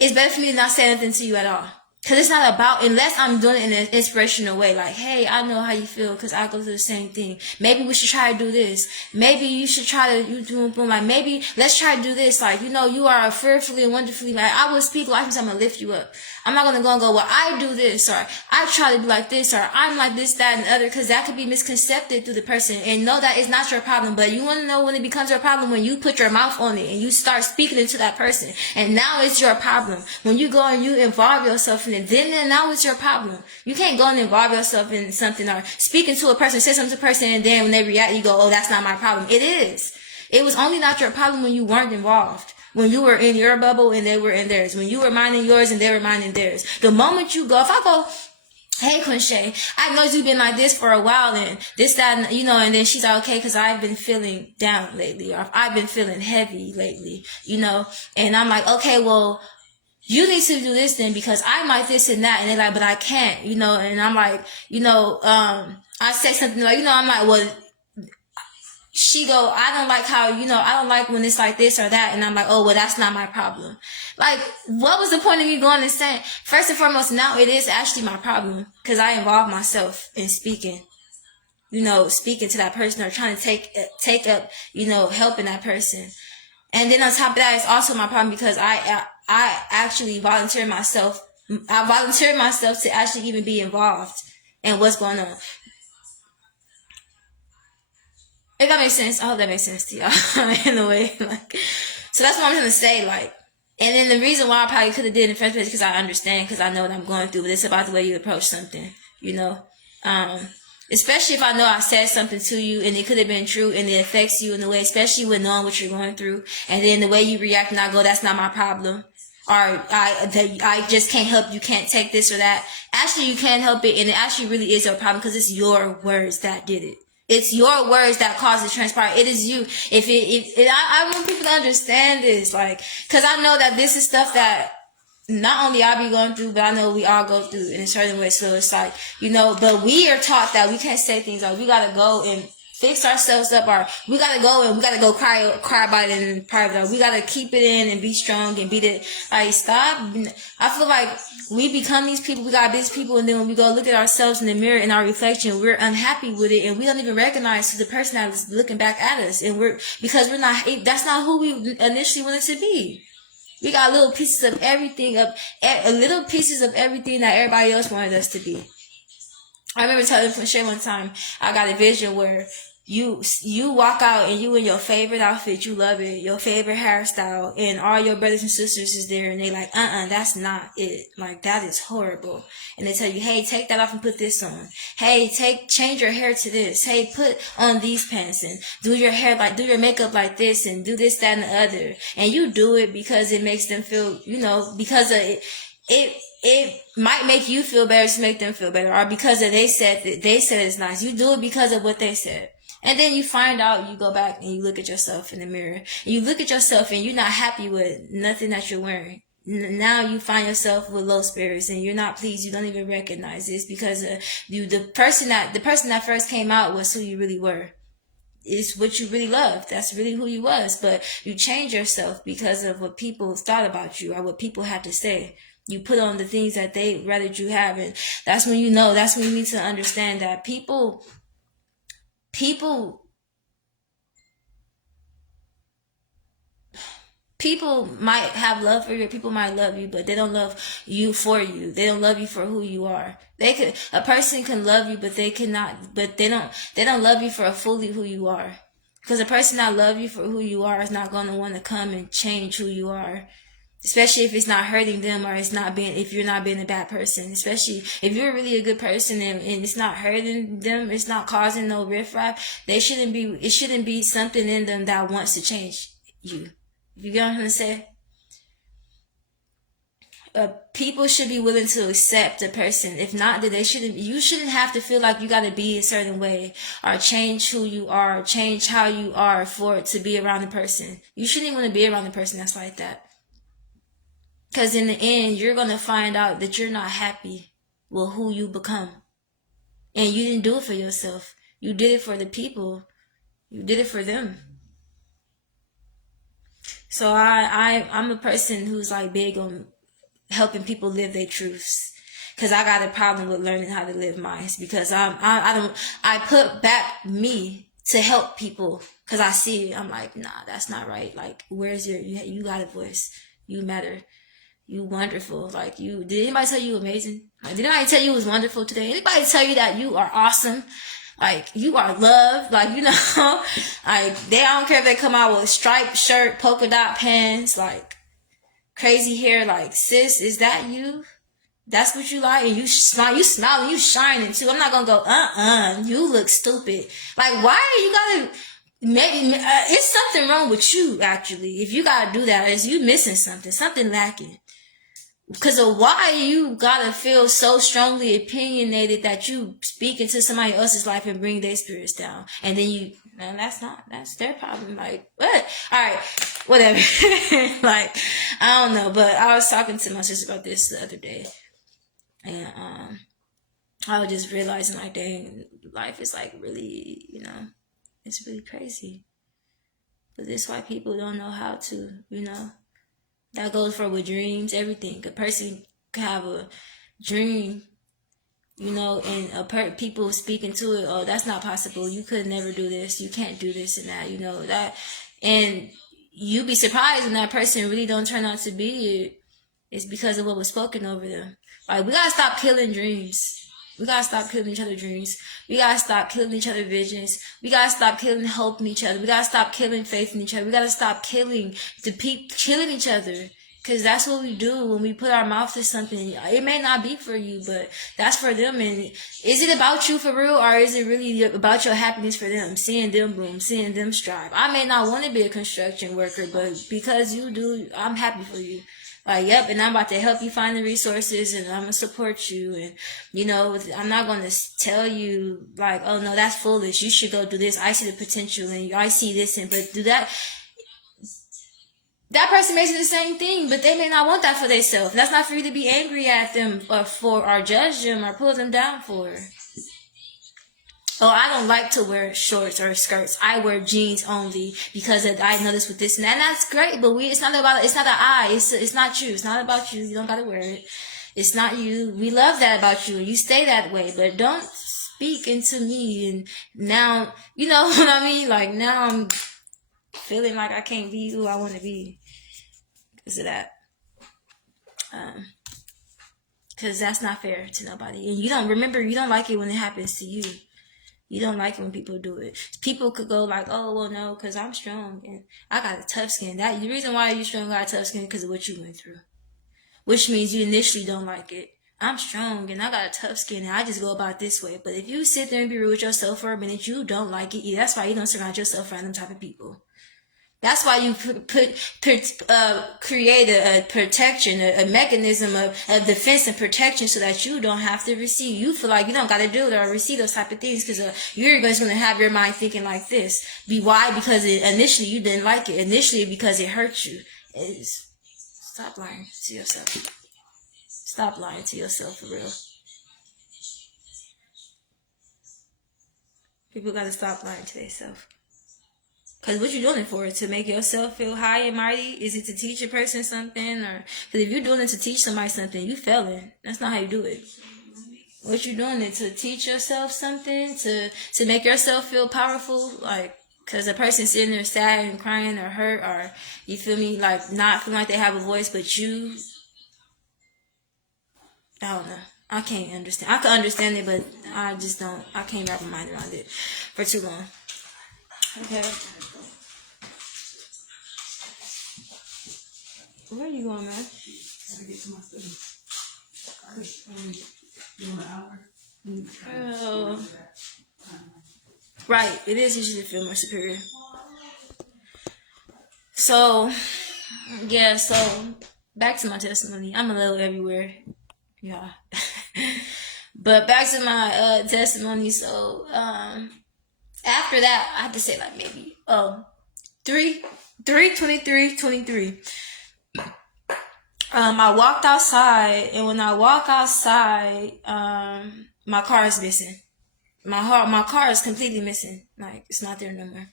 It's better for me to not say anything to you at all. Because it's not about, unless I'm doing it in an inspirational way, like, hey, I know how you feel because I go through the same thing. Maybe we should try to do this. Maybe you should try to, like, maybe let's try to do this. Like, you are fearfully and wonderfully, like, I will speak life and I'm going to lift you up. I'm not going to go and go, well, I do this, or I try to be like this, or I'm like this, that, and the other, because that could be misconcepted through the person. And know that it's not your problem, but you want to know when it becomes your problem, when you put your mouth on it and you start speaking into that person. And now it's your problem. When you go and you involve yourself in it, then now it's your problem. You can't go and involve yourself in something or speaking to a person, say something to a person, and then when they react, you go, oh, that's not my problem. It is. It was only not your problem when you weren't involved. When you were in your bubble and they were in theirs. When you were minding yours and they were minding theirs. The moment you go, if I go, hey, Quinche, I know you've been like this for a while and this, that, and, and then she's like, okay, because I've been feeling down lately, or I've been feeling heavy lately, and I'm like, okay, well, you need to do this then because I'm like this and that, and they're like, but I can't, and I'm like, I say something like, I'm like, well, she go, I don't like how, I don't like when it's like this or that. And I'm like, oh, well, that's not my problem. Like, what was the point of you going and saying, first and foremost, now it is actually my problem because I involve myself in speaking, speaking to that person or trying to take up, helping that person. And then on top of that, it's also my problem because I actually volunteered myself to actually even be involved in what's going on. If that makes sense, I hope that makes sense to y'all in a way. So that's what I'm trying to say. And then the reason why I probably could have did it in the first place because I understand, because I know what I'm going through. But it's about the way you approach something, especially if I know I said something to you and it could have been true and it affects you in a way, especially with knowing what you're going through, and then the way you react and I go, that's not my problem. Or I just can't help you, can't take this or that. Actually, you can't help it, and it actually really is your problem because it's your words that did it. It's your words that cause it to transpire. It is you. I want people to understand this, cause I know that this is stuff that not only I be going through, but I know we all go through in a certain way. So it's like, but we are taught that we can't say things like we gotta go and fix ourselves up, or we gotta go cry about it in private, or we gotta keep it in and be strong and beat it. Stop. I feel like we become these people, we got busy people, and then when we go look at ourselves in the mirror in our reflection, we're unhappy with it, and we don't even recognize the person that is looking back at us, and because that's not who we initially wanted to be. We got little pieces of everything that everybody else wanted us to be. I remember telling Shay one time, I got a vision where you walk out and you in your favorite outfit, you love it, your favorite hairstyle, and all your brothers and sisters is there, and they like, that's not it. That is horrible. And they tell you, hey, take that off and put this on. Hey, change your hair to this. Hey, put on these pants and do your hair do your makeup like this and do this, that, and the other. And you do it because it makes them feel, because of it might make you feel better to make them feel better, or because they said it's nice. You do it because of what they said. And then you find out, you go back and you look at yourself in the mirror. And you look at yourself and you're not happy with nothing that you're wearing. Now you find yourself with low spirits and you're not pleased. You don't even recognize this because the person that first came out was who you really were. It's what you really loved. That's really who you was. But you change yourself because of what people thought about you or what people had to say. You put on the things that they rather you have, and that's when you need to understand that people might have love for you, people might love you, but they don't love you for you. They don't love you for who you are. A person can love you, but they don't love you for fully who you are. Because a person that loves you for who you are is not going to want to come and change who you are. Especially if it's not hurting them, or if you're not being a bad person. Especially if you're really a good person and it's not hurting them, it's not causing no riffraff. It shouldn't be something in them that wants to change you. You get what I'm trying to say? People should be willing to accept a person. If not, then you shouldn't have to feel like you got to be a certain way or change who you are, or change how you are to be around a person. You shouldn't even want to be around a person that's like that. Because in the end, you're going to find out that you're not happy with who you become. And you didn't do it for yourself. You did it for the people. You did it for them. So I'm a person who's big on helping people live their truths. Because I got a problem with learning how to live mine. Because I put back me to help people. Because I see it. I'm like, nah, that's not right. Where's you got a voice. You matter. You wonderful. Like, did anybody tell you amazing? Like, did anybody tell you it was wonderful today? Anybody tell you that you are awesome? Like, you are loved. Like, like, I don't care if they come out with striped shirt, polka dot pants, like, crazy hair. Like, sis, is that you? That's what you like? And you smiling, you shining too. I'm not gonna go, you look stupid. Like, why are you gotta, maybe, it's something wrong with you, actually. If you gotta do that, is you missing something lacking. Because of why you gotta feel so strongly opinionated that you speak into somebody else's life and bring their spirits down. And then that's their problem. Like, what? Alright, whatever. Like, I don't know. But I was talking to my sister about this the other day. And I was just realizing, like, dang, life is like really, it's really crazy. But that's why people don't know how to, That goes for with dreams, everything. A person can have a dream, and people speaking to it, oh, that's not possible. You could never do this. You can't do this and that, that. And you be surprised when that person really don't turn out to be it. It's because of what was spoken over them. Like, we gotta stop killing dreams. We gotta stop killing each other's dreams. We gotta stop killing each other's visions. We gotta stop killing hope in each other. We gotta stop killing faith in each other. We gotta stop killing each other. Cause that's what we do when we put our mouth to something. It may not be for you, but that's for them. And is it about you for real, or is it really about your happiness for them? Seeing them bloom, seeing them strive. I may not want to be a construction worker, but because you do, I'm happy for you. Like, yep, and I'm about to help you find the resources, and I'm going to support you. And, I'm not going to tell you, like, oh, no, that's foolish. You should go do this. I see the potential, and I see this, but do that. That person may say the same thing, but they may not want that for themselves. That's not for you to be angry at them or judge them or pull them down for. Oh, I don't like to wear shorts or skirts. I wear jeans only because I noticed with this and that. And that's great, but it's not an I. It's not you. It's not about you. You don't gotta wear it. It's not you. We love that about you. You stay that way, but don't speak into me. And now, you know what I mean? Like, now I'm feeling like I can't be who I want to be because of that. Because that's not fair to nobody. And you don't like it when it happens to you. You don't like it when people do it. People could go like, oh, well, no, because I'm strong and I got a tough skin. The reason why you're strong and got a tough skin is because of what you went through. Which means you initially don't like it. I'm strong and I got a tough skin and I just go about this way. But if you sit there and be real with yourself for a minute, you don't like it. That's why you don't surround yourself around them type of people. That's why you create a protection, a mechanism of defense and protection so that you don't have to receive. You feel like you don't got to do it or receive those type of things because you're just going to have your mind thinking like this. Why? Because initially you didn't like it. Initially because it hurt you. Stop lying to yourself. Stop lying to yourself for real. People got to stop lying to themselves. Because what you doing it for? To make yourself feel high and mighty? Is it to teach a person something? Or because if you're doing it to teach somebody something, you failing. That's not how you do it. What you doing it to teach yourself something? To make yourself feel powerful? Like, because a person sitting there sad and crying or hurt or, you feel me, like not feeling like they have a voice, but you, I don't know. I can't understand. I can understand it, but I just don't. I can't wrap my mind around it for too long. Okay. Where are you going, man? I get to my study. Doing an hour. Oh. Right. It is usually to feel more superior. So, yeah, back to my testimony. I'm a little everywhere. Yeah. But back to my testimony. So, after that, I had to say like maybe 23. I walked outside, and when I walk outside, my car is missing. My car is completely missing. Like, it's not there no more.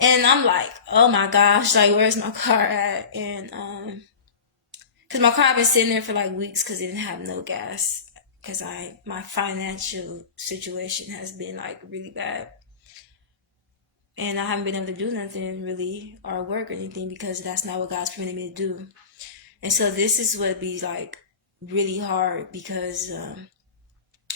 And I'm like, oh my gosh, like, where's my car at? And cause my car had been sitting there for like weeks because it didn't have no gas. Cause my financial situation has been like really bad. And I haven't been able to do nothing really or work or anything because that's not what God's permitted me to do. And so this is what be like really hard because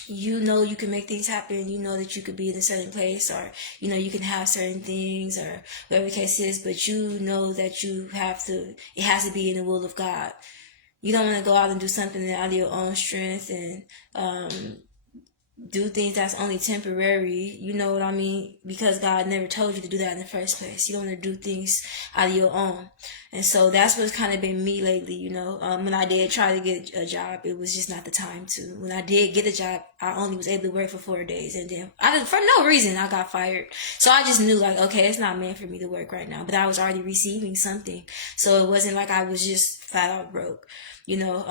you know you can make things happen. You know that you could be in a certain place, or you know you can have certain things, or whatever the case is. But you know that you have to. It has to be in the will of God. You don't want to go out and do something out of your own strength and do things that's only temporary, you know what I mean? Because God never told you to do that in the first place. You don't want to do things out of your own. And so that's what's kind of been me lately, you know. When I did try to get a job, it was just not the time to. When I did get a job, I only was able to work for 4 days. And then, for no reason, I got fired. So I just knew, like, okay, it's not meant for me to work right now. But I was already receiving something. So it wasn't like I was just flat out broke, you know.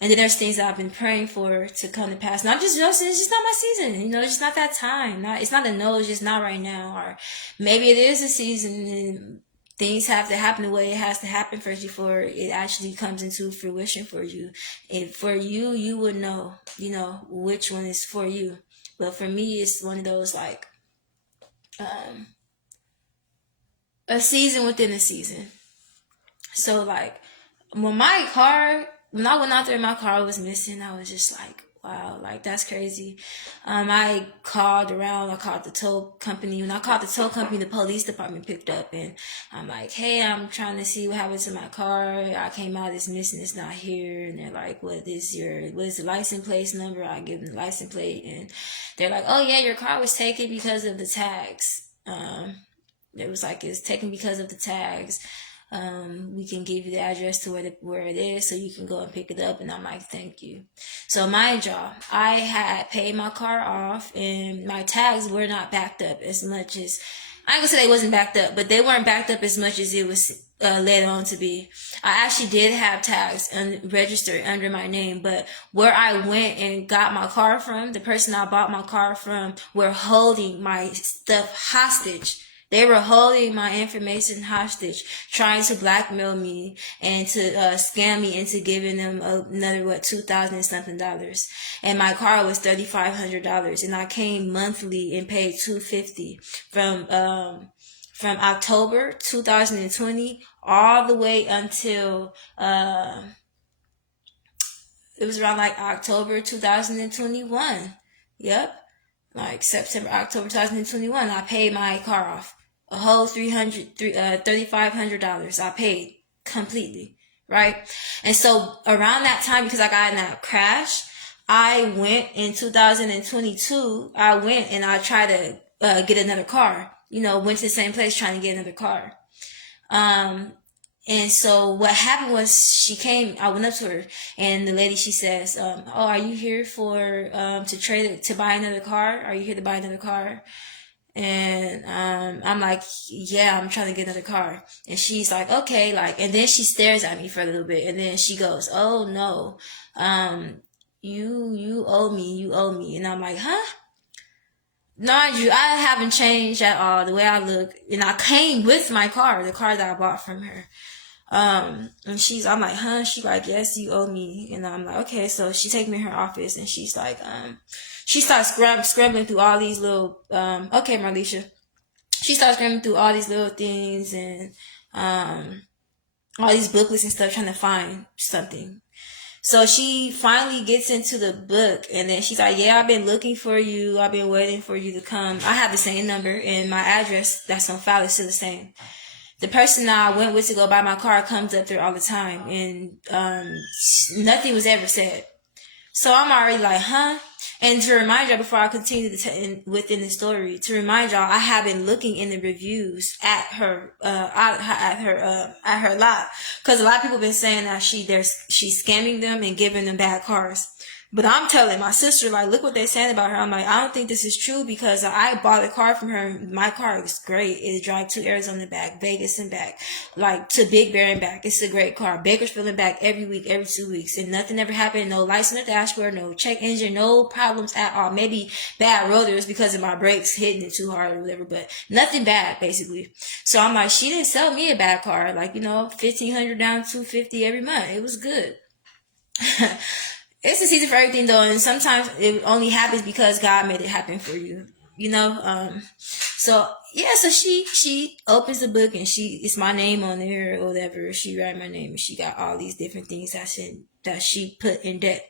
And then there's things that I've been praying for to come to pass. And I'm just, it's just not my season. You know, it's just not that time. It's not a no, it's just not right now. Or maybe it is a season and things have to happen the way it has to happen first before it actually comes into fruition for you. And for you, you would know, you know, which one is for you. But for me, it's one of those like, a season within a season. So like, when I went out there and my car was missing, I was just like, wow, like that's crazy. I called around, I called the tow company. When I called the tow company, the police department picked up and I'm like, hey, I'm trying to see what happened to my car. I came out, it's missing, it's not here. And they're like, what is the license plate number? I give them the license plate and they're like, oh yeah, your car was taken because of the tags. It was like, it's taken because of the tags. We can give you the address to where it is so you can go and pick it up. And I'm like, thank you. So mind y'all, I had paid my car off and my tags were not backed up as much as, I ain't gonna say they wasn't backed up, but they weren't backed up as much as it was led on to be. I actually did have tags registered under my name, but where I went and got my car from, the person I bought my car from, were holding my stuff hostage. They were holding my information hostage, trying to blackmail me and to scam me into giving them another, $2,000 and something. And my car was $3,500, and I came monthly and paid $250 from October 2020 all the way until it was around like October 2021. Yep, like September, October 2021. I paid my car off. A whole $3,500 I paid completely, right? And so around that time, because I got in that crash, I went in 2022, I went and I tried to get another car, you know, went to the same place trying to get another car. And so what happened was I went up to her and the lady, she says, oh, are you here to buy another car? Are you here to buy another car? And I'm like, yeah, I'm trying to get another car. And she's like, okay, like, and then she stares at me for a little bit, and then she goes, oh no, you owe me. And I'm like, huh? Mind you, I haven't changed at all the way I look, and I came with my car, the car that I bought from her. And I'm like, huh? She's like, yes, you owe me. And I'm like, okay. So she takes me in her office and she's like, she starts scrambling through all these little, okay, Marlisha. She starts scrambling through all these little things and, all these booklets and stuff trying to find something. So she finally gets into the book and then she's like, yeah, I've been looking for you. I've been waiting for you to come. I have the same number and my address that's on file is still the same. The person I went with to go buy my car comes up there all the time and nothing was ever said. So I'm already like, huh? And to remind y'all, before I continue within the story, to remind y'all, I have been looking in the reviews at her lot, because a lot of people have been saying that she's scamming them and giving them bad cars. But I'm telling my sister, like, look what they're saying about her. I'm like, I don't think this is true, because I bought a car from her. My car is great. It drives to Arizona and back, Vegas and back, like to Big Bear and back. It's a great car. Bakersfield and back every week, every 2 weeks. And nothing ever happened. No lights on the dashboard, no check engine, no problems at all. Maybe bad rotors because of my brakes hitting it too hard or whatever, but nothing bad, basically. So I'm like, she didn't sell me a bad car. Like, you know, $1,500 down, $250 every month. It was good. It's a season for everything though, and sometimes it only happens because God made it happen for you, you know. So yeah, so she opens the book and it's my name on there or whatever. She write my name and she got all these different things that she put in debt.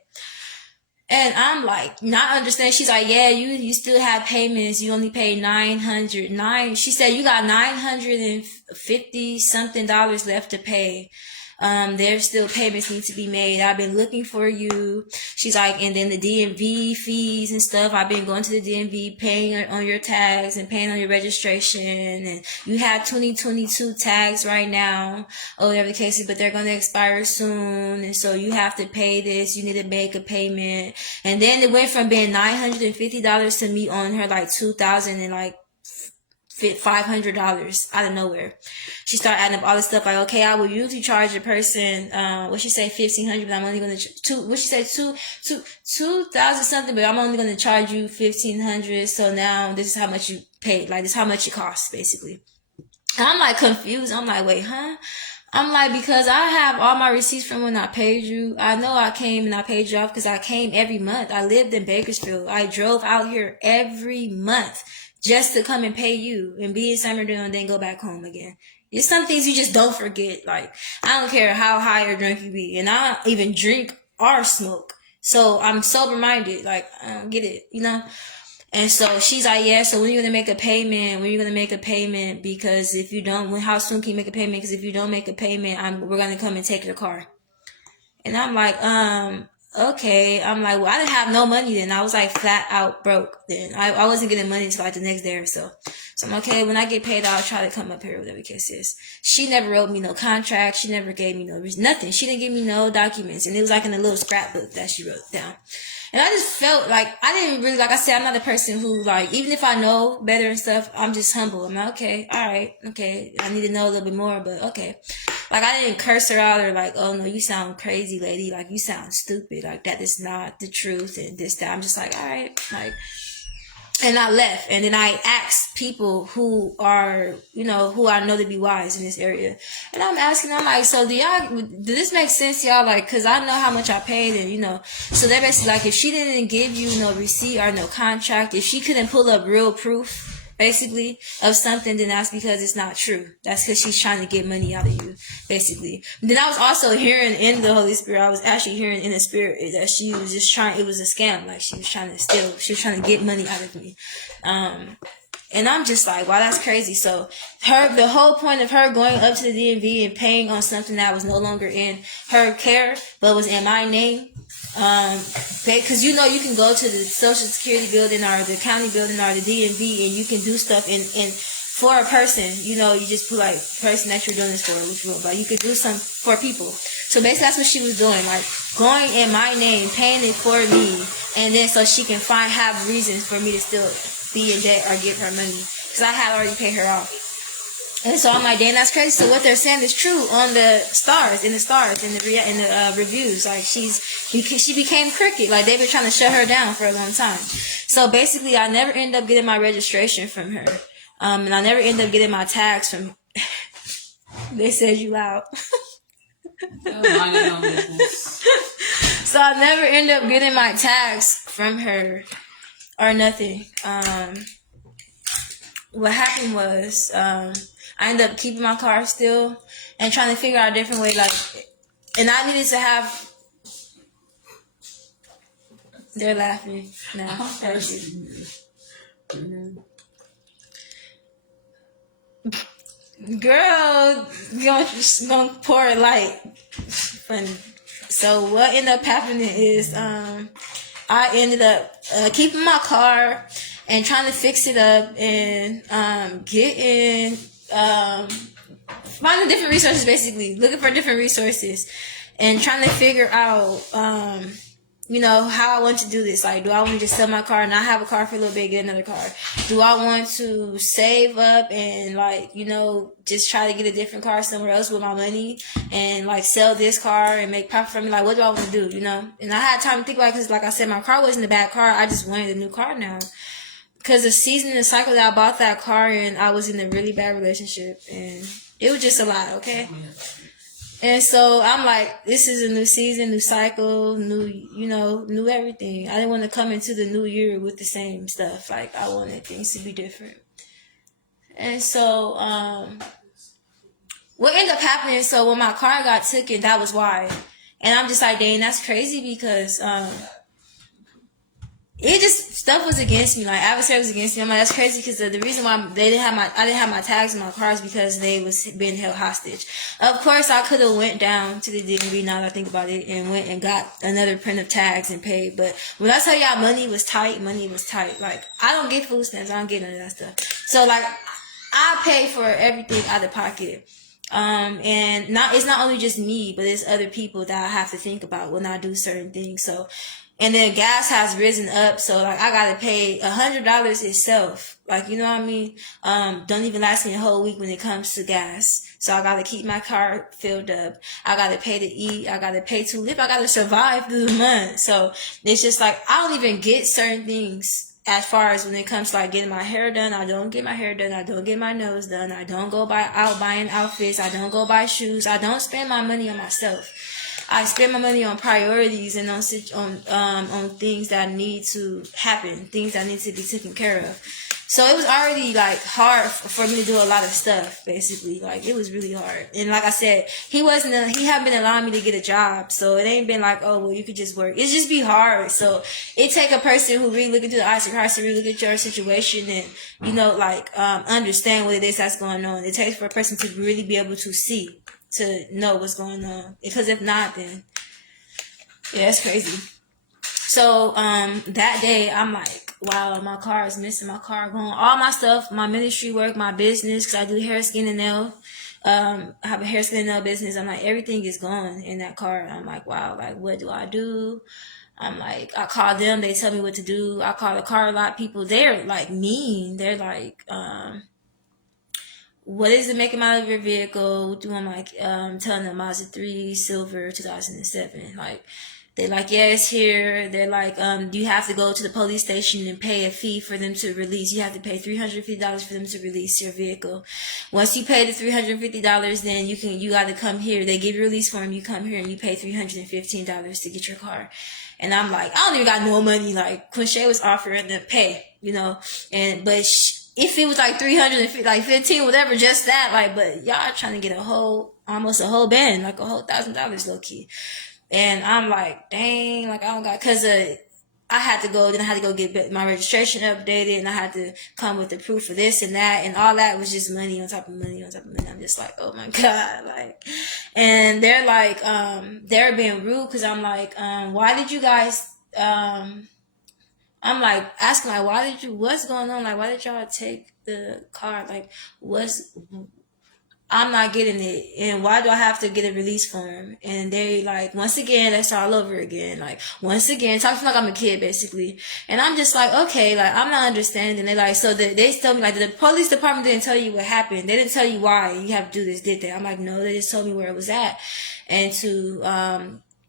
And I'm like, not understand. She's like, yeah, you still have payments. You only paid $909. She said you got $950 something left to pay. There's still payments need to be made. I've been looking for you. She's like, and then the DMV fees and stuff. I've been going to the DMV, paying on your tags and paying on your registration. And you have 2022 tags right now, or whatever the case is, but they're going to expire soon. And so you have to pay this. You need to make a payment. And then it went from being $950 to me on her like $2,000 and like $500 out of nowhere. She started adding up all this stuff like, okay, I will usually charge a person, what she say, $1,500, but I'm only going to, what she said, 2,000 something, but I'm only going to charge you $1,500. So now this is how much you paid. Like, this is how much it costs, basically. And I'm like confused. I'm like, wait, huh? I'm like, because I have all my receipts from when I paid you. I know I came and I paid you off because I came every month. I lived in Bakersfield. I drove out here every month just to come and pay you and be in Somerville and then go back home again. It's some things you just don't forget. Like, I don't care how high or drunk you be. And I don't even drink or smoke. So I'm sober minded. Like, I don't get it, you know? And so she's like, yeah, so when are you going to make a payment? When are you going to make a payment? Because if you don't, how soon can you make a payment? Because if you don't make a payment, we're going to come and take your car. And I'm like, okay. I'm like, well, I didn't have no money then. I was like flat out broke then. I wasn't getting money until like the next day or so. So I'm okay. When I get paid, I'll try to come up here, whatever the case is. She never wrote me no contract. She never gave me nothing. She didn't give me no documents. And it was like in a little scrapbook that she wrote down. And I just felt like I didn't really, like I said, I'm not a person who, like, even if I know better and stuff, I'm just humble. I'm like, okay, all right, okay, I need to know a little bit more, but okay. Like, I didn't curse her out or like, oh no, you sound crazy, lady. Like, you sound stupid. Like, that is not the truth and this, that. I'm just like, all right, like, and I left. And then I asked people who are, you know, who I know to be wise in this area. And I'm asking them, like, so do this make sense, y'all? Like, cause I know how much I paid and, you know, so they're basically like, if she didn't give you no receipt or no contract, if she couldn't pull up real proof, basically, of something, then that's because it's not true. That's because she's trying to get money out of you, basically. Then I was also hearing in the Holy Spirit, I was actually hearing in the Spirit that she was just trying, it was a scam. Like, she was trying to steal, she was trying to get money out of me. And I'm just like, wow, that's crazy. So the whole point of her going up to the DMV and paying on something that was no longer in her care, but was in my name, because you know you can go to the Social Security building or the county building or the DMV and you can do stuff in for a person. You know, you just put like person that you're doing this for, which will, but you could do some for people. So basically that's what she was doing, like going in my name, paying it for me, and then so she can have reasons for me to still be in debt or give her money because I had already paid her off. And so I'm like, damn, that's crazy. So what they're saying is true on the stars, in the reviews. Like she became crooked. Like they've been trying to shut her down for a long time. So basically, I never end up getting my registration from her, and I never end up getting my tags from. They said you loud. So I never end up getting my tags from her or nothing. What happened was I ended up keeping my car still and trying to figure out a different way. Like, and I needed to have. They're laughing now. Mm-hmm. Girl, gonna pour a light. Funny. So what ended up happening is I ended up keeping my car and trying to fix it up and getting finding different resources, basically looking for different resources and trying to figure out you know, how I want to do this. Like, do I want to just sell my car and not have a car for a little bit, get another car? Do I want to save up and, like, you know, just try to get a different car somewhere else with my money and, like, sell this car and make profit from it? Like, what do I want to do, you know? And I had time to think about it because, like I said, my car wasn't a bad car. I just wanted a new car now. Because the season and the cycle that I bought that car in, I was in a really bad relationship. And it was just a lot, okay? And so I'm like, this is a new season, new cycle, new everything. I didn't want to come into the new year with the same stuff. Like, I wanted things to be different. And so, what ended up happening, so when my car got taken, that was why. And I'm just like, dang, that's crazy because, it just stuff was against me, like adversary was against me. I'm like, that's crazy because the reason why I didn't have my tags in my car is because they was being held hostage. Of course, I could have went down to the DMV now that I think about it and went and got another print of tags and paid. But when I tell y'all money was tight. Like I don't get food stamps, I don't get none of that stuff. So like I pay for everything out of pocket. And it's not only just me, but it's other people that I have to think about when I do certain things. So, and then gas has risen up, so like I gotta pay $100 itself. Like, you know what I mean? Don't even last me a whole week when it comes to gas. So I gotta keep my car filled up. I gotta pay to eat. I gotta pay to live. I gotta survive through the month. So it's just like I don't even get certain things as far as when it comes to like getting my hair done. I don't get my hair done. I don't get my nose done. I don't go out buying outfits. I don't go buy shoes. I don't spend my money on myself. I spend my money on priorities and on things that need to happen, things that need to be taken care of. So it was already like hard for me to do a lot of stuff, basically. Like it was really hard. And like I said, he hadn't been allowing me to get a job. So it ain't been like, oh, well, you could just work. It's just be hard. So it take a person who really look into the eyes of Christ to really look at your situation and, you know, like, understand what it is that's going on. It takes for a person to really be able to see, to know what's going on. Because if not, then yeah, it's crazy. So that day I'm like, wow, my car is missing. My car gone. All my stuff, my ministry work, my business, because I do hair, skin, and nail. I have a hair, skin, and nail business. I'm like, everything is gone in that car. I'm like, wow, like what do I do? I'm like, I call them, they tell me what to do. I call the car lot people. They're like mean. They're like, what is the make and model of your vehicle? I'm like, telling them Mazda 3 Silver 2007. Like, they're like, yeah, it's here. They're like, you have to go to the police station and pay a fee for them to release. You have to pay $350 for them to release your vehicle. Once you pay the $350, then you got to come here. They give you a release form. You come here and you pay $315 to get your car. And I'm like, I don't even got no money. Like, Quinche was offering to pay, you know, if it was like 350, like 15, whatever, just that, like, but y'all trying to get almost a whole band, like a whole $1,000 low key. And I'm like, dang, like I don't got, cause I had to go, then I had to go get my registration updated, and I had to come with the proof for this and that, and all that was just money on top of money on top of money. I'm just like, oh my God, like, and they're like, they're being rude, cause I'm like, why did you guys, I'm like asking like, what's going on? Like, why did y'all take the car? Like, I'm not getting it, and why do I have to get a release form? And they like, once again, that's all over again. Like, once again, talking like I'm a kid, basically. And I'm just like, okay, like, I'm not understanding. They like, so they tell me, like, the police department didn't tell you what happened. They didn't tell you why you have to do this, did they? I'm like, no, they just told me where it was at. And to,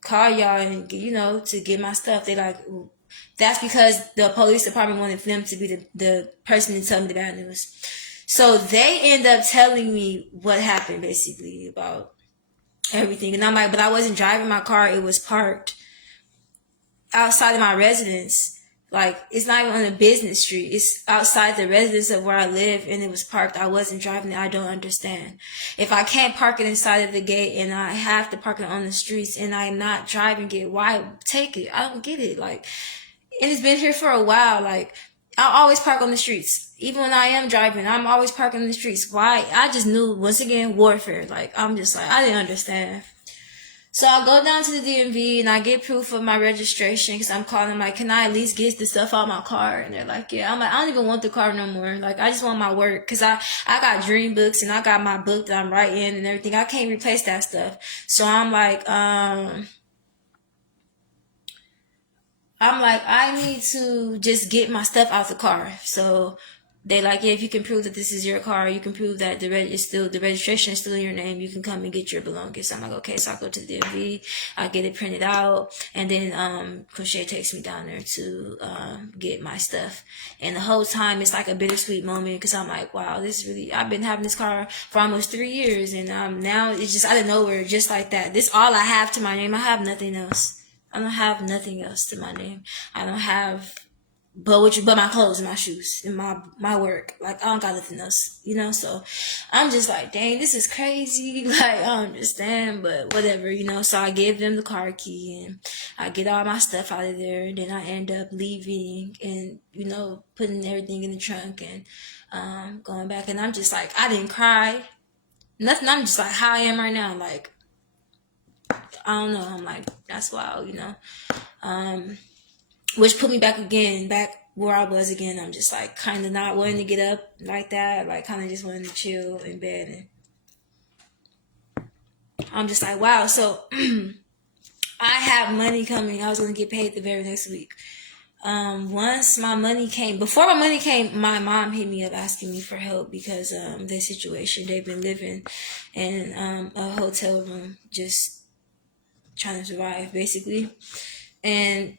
call y'all and, you know, to get my stuff. They like, that's because the police department wanted them to be the person to tell me the bad news. So they end up telling me what happened, basically, about everything. And I'm like, but I wasn't driving my car. It was parked outside of my residence. Like, it's not even on a business street. It's outside the residence of where I live, and it was parked. I wasn't driving it. I don't understand. If I can't park it inside of the gate and I have to park it on the streets and I'm not driving it, why take it? I don't get it. Like, and it's been here for a while. Like, I always park on the streets. Even when I am driving, I'm always parking on the streets. Why? I just knew, once again, warfare. Like, I'm just like, I didn't understand. So I go down to the DMV and I get proof of my registration, because I'm calling them like, can I at least get the stuff out of my car? And they're like, yeah. I'm like, I don't even want the car no more. Like, I just want my work, because I got dream books and I got my book that I'm writing and everything. I can't replace that stuff. So I'm like, I need to just get my stuff out the car. So they like, yeah, if you can prove that this is your car, you can prove that the registration is still in your name, you can come and get your belongings. So I'm like, okay. So I go to the DMV, I get it printed out, and then Crochet takes me down there to get my stuff. And the whole time it's like a bittersweet moment, because I'm like, wow, this is really, I've been having this car for almost 3 years, and now it's just out of nowhere, just like that. This all I have to my name. I have nothing else. I don't have nothing else to my name. I don't have but my clothes and my shoes and my work. Like, I don't got nothing else, you know? So I'm just like, dang, this is crazy. Like, I don't understand, but whatever, you know? So I give them the car key and I get all my stuff out of there. And then I end up leaving and, you know, putting everything in the trunk and going back. And I'm just like, I didn't cry. Nothing. I'm just like how I am right now. Like, I don't know. I'm like, that's wild, you know? Which put me back where I was again. I'm just like kind of not wanting to get up like that, like kind of just wanting to chill in bed. And I'm just like, wow. So I have money coming. I was going to get paid the very next week. Once my money came, before my money came, my mom hit me up asking me for help because their situation, they've been living in a hotel room, just trying to survive, basically. And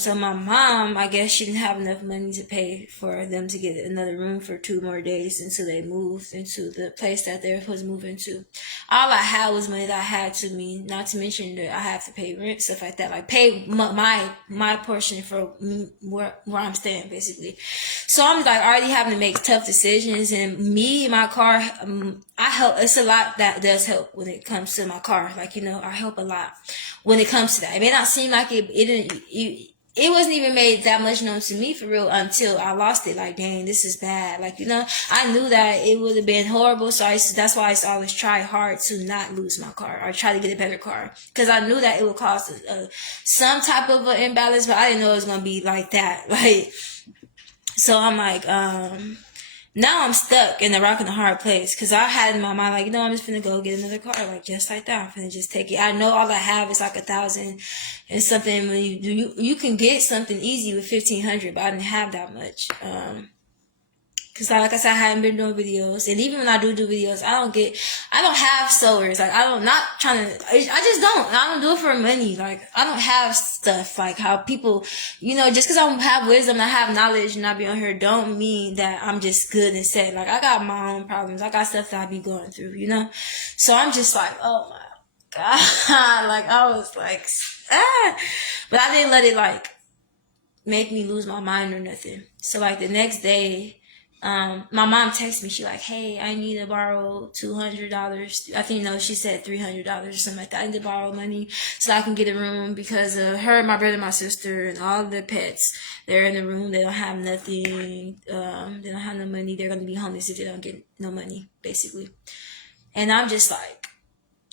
so my mom, I guess she didn't have enough money to pay for them to get another room for 2 more days until they moved into the place that they were supposed to move into. All I had was money that I had to me, not to mention that I have to pay rent, stuff like that, like pay my portion for where I'm staying, basically. So I'm like already having to make tough decisions, and my car, I help. It's a lot that does help when it comes to my car. Like, you know, I help a lot when it comes to that. It may not seem like it wasn't even made that much known to me for real until I lost it. Like, dang, this is bad. Like, you know, I knew that it would have been horrible. So that's why I always try hard to not lose my car or try to get a better car. Cause I knew that it would cause some type of an imbalance, but I didn't know it was going to be like that. Like, so I'm like, now I'm stuck in a rock and a hard place because I had in my mind, like, you know, I'm just finna go get another car, like, just like that. I'm finna just take it. I know all I have is like 1,000 and something. When you can get something easy with 1,500, but I didn't have that much. Cause like I said, I hadn't been doing videos, and even when I do videos, I don't have sewers. Like, I just don't do it for money. Like, I don't have stuff like how people, you know, just cause I don't have wisdom, I have knowledge, and I be on here, don't mean that I'm just good and set. Like, I got my own problems. I got stuff that I be going through, you know? So I'm just like, oh my God. Like, I was like, but I didn't let it like make me lose my mind or nothing. So like the next day, my mom texted me. She like, hey, I need to borrow $200. I think, no, she said $300 or something like that. I need to borrow money so I can get a room because her, my brother, my sister, and all the pets. They're in the room. They don't have nothing. They don't have no money. They're going to be homeless if they don't get no money, basically. And I'm just like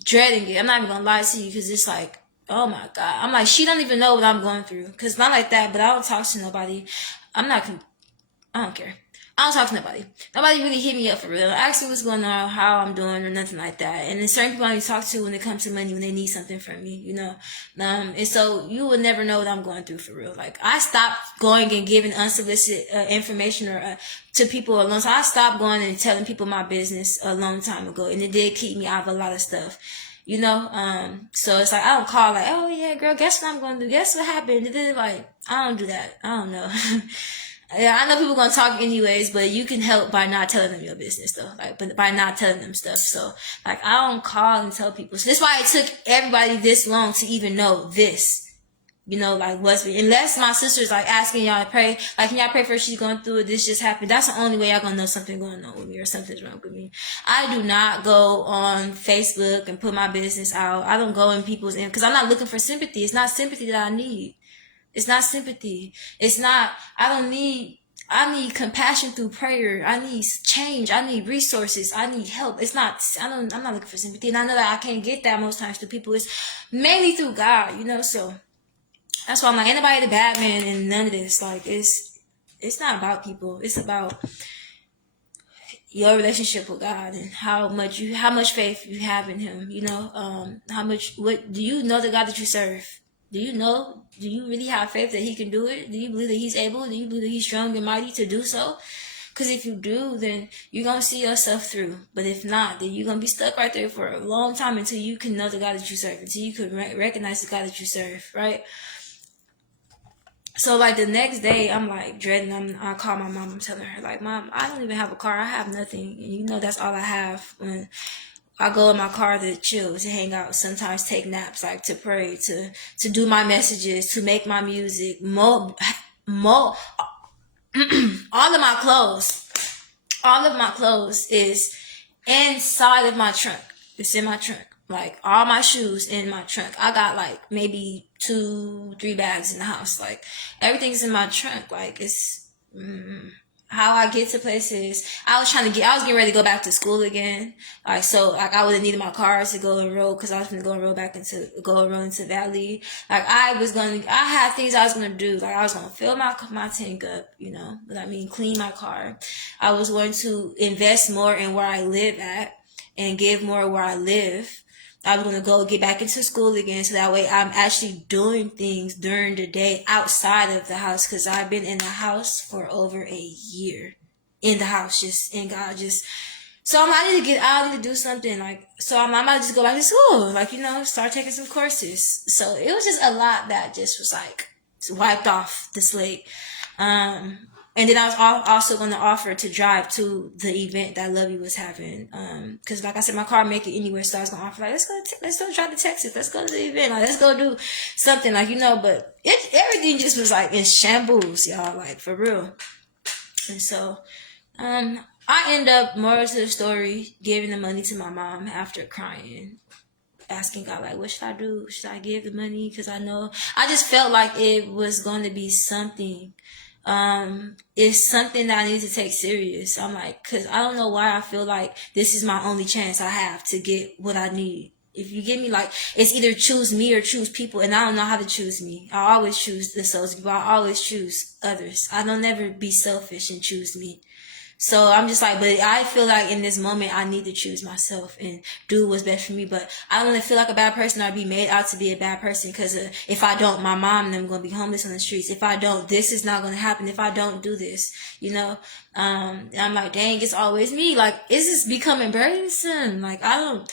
dreading it. I'm not even going to lie to you because it's like, oh my God. I'm like, she don't even know what I'm going through. Because not like that, but I don't talk to nobody. I don't care. I don't talk to nobody. Nobody really hit me up for real. Ask me what's going on, how I'm doing, or nothing like that. And there's certain people I need to talk to when it comes to money, when they need something from me, you know. And so you will never know what I'm going through for real. Like, I stopped going and giving unsolicited information or to people alone. So I stopped going and telling people my business a long time ago, and it did keep me out of a lot of stuff. You know, so it's like, I don't call like, oh yeah, girl, guess what I'm going to do? Guess what happened? Like, I don't do that. I don't know. Yeah, I know people gonna talk anyways, but you can help by not telling them your business though. Like, but by not telling them stuff. So, like, I don't call and tell people. So that's why it took everybody this long to even know this. You know, like, unless my sister's like asking y'all to pray, like, can y'all pray for her? She's going through it. This just happened. That's the only way y'all gonna know something going on with me or something's wrong with me. I do not go on Facebook and put my business out. I don't go in people's because I'm not looking for sympathy. It's not sympathy that I need. It's not sympathy. I need compassion through prayer. I need change. I need resources. I need help. I'm not looking for sympathy. And I know that I can't get that most times through people. It's mainly through God, you know, so that's why I'm like, anybody the bad man and none of this. Like, it's not about people. It's about your relationship with God and how much faith you have in him, you know, what do you know the God that you serve? Do you really have faith that he can do it? Do you believe that he's able? Do you believe that he's strong and mighty to do so? Because if you do, then you're going to see yourself through. But if not, then you're going to be stuck right there for a long time until you can know the God that you serve, until you can recognize the God that you serve, right? So, like, the next day, I'm, like, dreading. I call my mom. I'm telling her, like, Mom, I don't even have a car. I have nothing. And you know that's all I have when I go in my car to chill, to hang out, sometimes take naps, like to pray, to do my messages, to make my music, all of my clothes is inside of my trunk. It's in my trunk. Like, all my shoes in my trunk. I got, like, maybe 2-3 bags in the house. Like, everything's in my trunk. Like, it's how I get to places. I was getting ready to go back to school again. Like, so, like, I would have needed my car to go and roll, because I was going to go and roll into Valley. Like, I had things I was going to do. Like, I was going to fill my tank up, you know, but I mean, clean my car. I was going to invest more in where I live at and give more where I live. I was going to go get back into school again, so that way I'm actually doing things during the day outside of the house, because I've been in the house for over a year. In the house, just in God, just. So I need to get out and do something, like, so I might just go back to school, like, you know, start taking some courses. So it was just a lot that just was like wiped off the slate. And then I was also going to offer to drive to the event that Lovey was having. Cause like I said, my car make it anywhere. So I was going to offer, like, let's go drive to Texas. Let's go to the event. Like, let's go do something, like, you know, but everything just was like in shambles, y'all, like, for real. And so, I end up, moral to the story, giving the money to my mom after crying, asking God, like, what should I do? Should I give the money? Cause I just felt like it was going to be something. It's something that I need to take serious. I'm like, cause I don't know why I feel like this is my only chance I have to get what I need. If you give me, like, it's either choose me or choose people, and I don't know how to choose me. I always choose the souls people. I always choose others. I don't never be selfish and choose me. So I'm just like, but I feel like in this moment, I need to choose myself and do what's best for me. But I don't want to feel like a bad person or be made out to be a bad person, because if I don't, my mom and them going to be homeless on the streets. If I don't, this is not going to happen. If I don't do this, you know, and I'm like, dang, it's always me. Like, is this becoming burdensome? Like, I don't,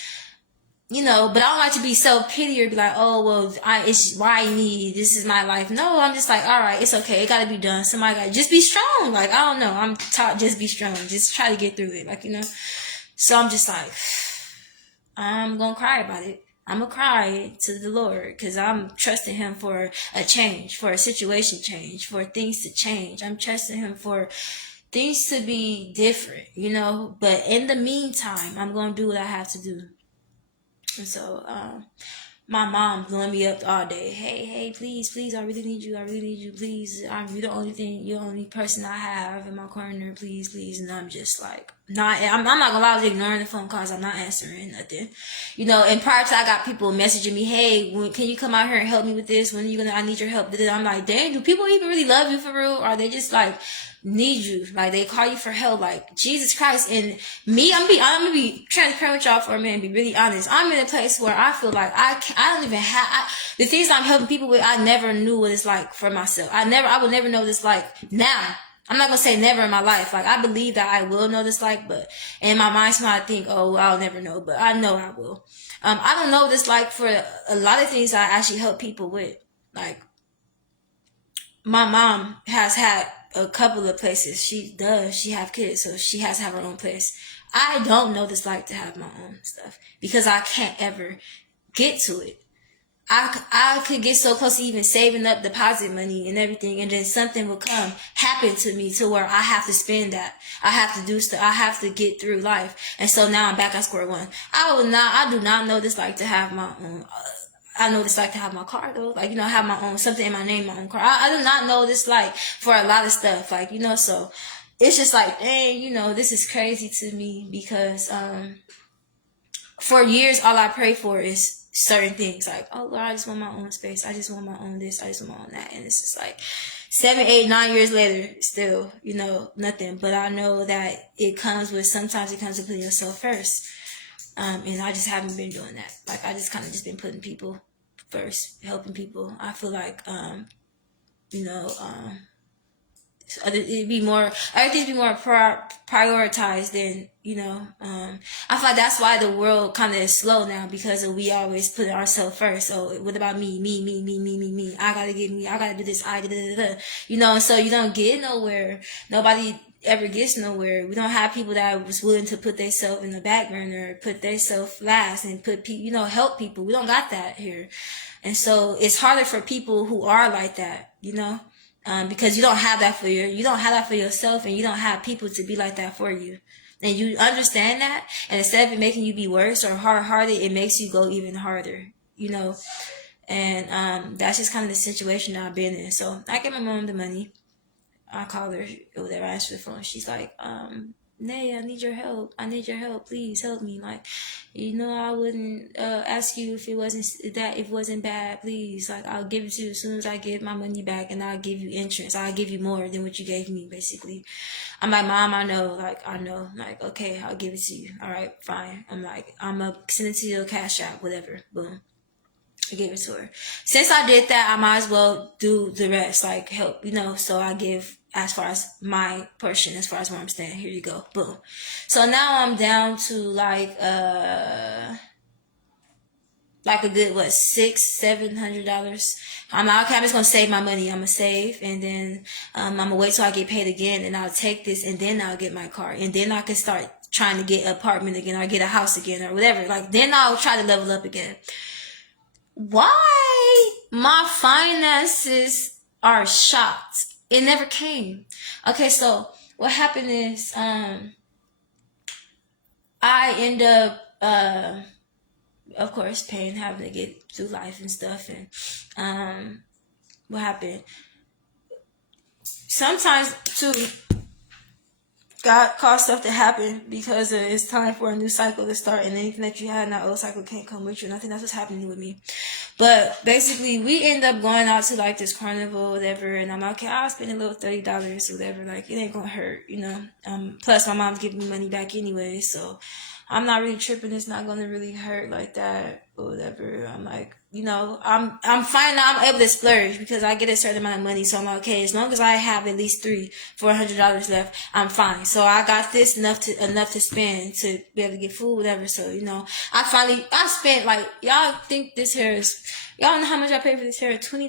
you know, but I don't like to be self-pity or be like, oh, well, it's why me, this is my life. No, I'm just like, all right, it's okay. It got to be done. Somebody got to just be strong. Like, I don't know. I'm taught just be strong. Just try to get through it. Like, you know, so I'm just like, I'm going to cry about it. I'm going to cry to the Lord, because I'm trusting him for a change, for a situation change, for things to change. I'm trusting him for things to be different, you know, but in the meantime, I'm going to do what I have to do. And so, my mom blowing me up all day. Hey, please, I really need you, please. You're the only person I have in my corner, please. And I'm just like, I'm not gonna lie, I was ignoring the phone calls. I'm not answering nothing. You know, and prior to that, I got people messaging me, hey, can you come out here and help me with this? I need your help. I'm like, dang, do people even really love you for real? Or are they just like, need you, like they call you for help, like Jesus Christ? And me, I'm gonna be transparent with y'all for a minute and be really honest. I'm in a place where I feel like I don't even have the things I'm helping people with. I never knew what it's like for myself. I would never know this like now. I'm not gonna say never in my life. Like, I believe that I will know this like, but in my mind, I think, oh, I'll never know, but I know I will. I don't know this like for a lot of things I actually help people with. Like, my mom has had a couple of places. She have kids, so she has to have her own place. I don't know this like to have my own stuff, because I can't ever get to it. I could get so close to even saving up deposit money and everything, and then something will happen to me to where I have to spend that. I have to do stuff. I have to get through life. And so now I'm back at square one. I do not know this like to have my own. I know this like to have my car though. Like, you know, have my own, something in my name, my own car. I do not know this like for a lot of stuff. Like, you know, so it's just like, dang, you know, this is crazy to me, because, for years, all I pray for is certain things. Like, oh Lord, I just want my own space. I just want my own this. I just want my own that. And it's just like 7, 8, 9 years later, still, you know, nothing. But I know that sometimes it comes with putting yourself first. And I just haven't been doing that. Like, I just kind of just been putting people first, helping people. I feel like, you know, everything be more prioritized than, you know, I feel like that's why the world kind of is slow now, because we always put ourselves first. So what about me? I gotta get me. I gotta do this. You know, and so you don't get nowhere. Nobody ever gets nowhere. We don't have people that was willing to put themselves in the back burner, put themselves last, and you know, help people. We don't got that here. And so it's harder for people who are like that, you know. Because you don't have that for yourself, and you don't have people to be like that for you. And you understand that, and instead of it making you be worse or hard-hearted, it makes you go even harder, you know. And that's just kind of the situation that I've been in. So I give my mom the money. I call her or whatever, I answer the phone. She's like, Nay, I need your help. Please help me. Like, you know, I wouldn't ask you if it wasn't bad. Please, like, I'll give it to you as soon as I get my money back, and I'll give you interest. I'll give you more than what you gave me, basically. I'm like, Mom, I know. Like, okay, I'll give it to you. All right, fine. I'm like, I'm gonna send it to your Cash App, whatever. Boom. I gave it to her. Since I did that, I might as well do the rest, like help, you know. So I give as far as my portion, as far as where I'm staying. Here you go, boom. So now I'm down to like a good $600-700. I'm like, okay, I'm just gonna save my money. I'm gonna save, and then I'm gonna wait till I get paid again, and I'll take this, and then I'll get my car, and then I can start trying to get an apartment again, or get a house again, or whatever. Like, then I'll try to level up again. Why my finances are shocked? It never came. Okay, so what happened is I end up of course having to get through life and stuff. And what happened? Sometimes too, God caused stuff to happen because it's time for a new cycle to start, and anything that you had in that old cycle can't come with you. And I think that's what's happening with me. But basically, we end up going out to like this carnival or whatever, and I'm like, okay, I'll spend a little $30 or whatever. Like, it ain't gonna hurt, you know. Plus, my mom's giving me money back anyway, so I'm not really tripping. It's not gonna really hurt like that or whatever. I'm like, you know, I'm fine now. I'm able to splurge because I get a certain amount of money. So I'm like, okay, as long as I have at least $300-400 left, I'm fine. So I got this enough to spend to be able to get food, whatever. So, you know, I spent, like, y'all think this hair is, y'all know how much I paid for this hair? $20,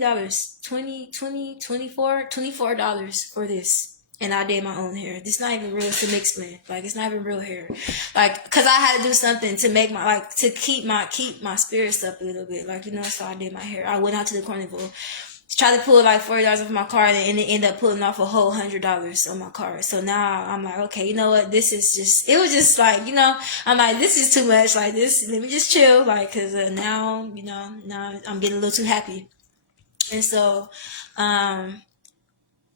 $24 for this. And I did my own hair. This not even real. It's a mixed blend. Like, it's not even real hair. Like, cause I had to do something to make to keep my spirits up a little bit. Like, you know, so I did my hair. I went out to the carnival, tried to pull like $40 off my card, and it ended up pulling off a whole $100 on my card. So now I'm like, okay, you know what? This is just, it was just like, you know, I'm like, this is too much. Like, this, let me just chill. Like, cause now, you know, now I'm getting a little too happy. And so,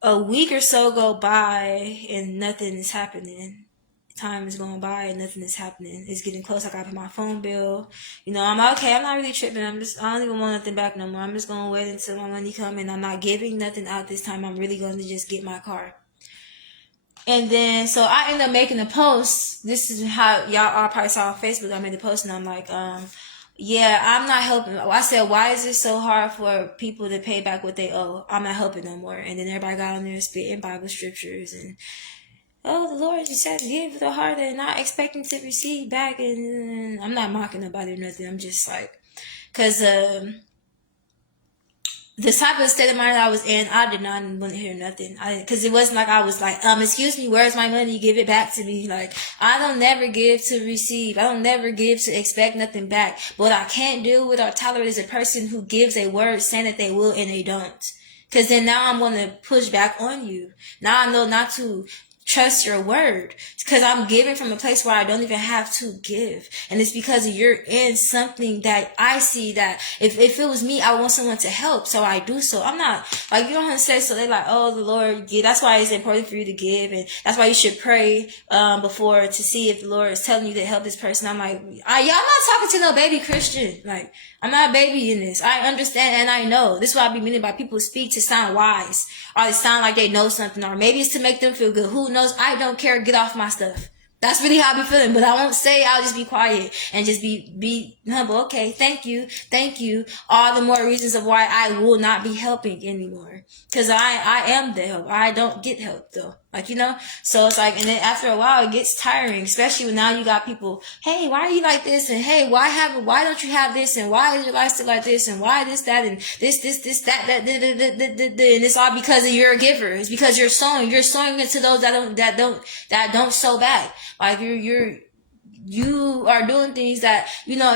a week or so go by and nothing is happening. Time is going by and nothing is happening. It's getting close. I gotta pay my phone bill. You know, I'm like, okay, I'm not really tripping. I don't even want nothing back no more. I'm just gonna wait until my money comes, and I'm not giving nothing out this time. I'm really going to just get my car. And then, so I end up making a post. This is how y'all all probably saw on Facebook. I made a post, and I'm like, yeah, I'm not helping. I said, why is it so hard for people to pay back what they owe? I'm not helping no more. And then everybody got on there spitting Bible scriptures and, oh, the Lord just said to give the heart and not expecting to receive back. And I'm not mocking nobody or nothing. I'm just like, because the type of state of mind I was in, I did not want to hear nothing. Because it wasn't like I was like, excuse me, where's my money? Give it back to me. Like, I don't never give to receive. I don't never give to expect nothing back. But what I can't deal with or tolerate is a person who gives a word saying that they will and they don't. Because then now I'm going to push back on you. Now I know not to trust your word, because I'm giving from a place where I don't even have to give. And it's because you're in something that I see that if it was me, I want someone to help, so I do. So I'm not like, you know what I'm saying? So they're like, oh, the Lord, yeah, that's why it's important for you to give, and that's why you should pray before to see if the Lord is telling you to help this person. I'm like, I'm not talking to no baby Christian. Like, I'm not a baby in this. I understand and I know. This is what I be meaning by people speak to sound wise, or they sound like they know something, or maybe it's to make them feel good. Who knows? I don't care. Get off my stuff. That's really how I be feeling. But I won't say. I'll just be quiet and just be humble. Okay, thank you. All the more reasons of why I will not be helping anymore. Because I am the help. I don't get help though. Like, you know? So it's like, and then after a while it gets tiring, especially when now you got people, hey, why are you like this? And hey, why don't you have this? And why is your lifestyle like this? And why this, that, and this, that, and it's all because you're a giver. It's because you're sowing into those that don't sow back. Like you are doing things that, you know,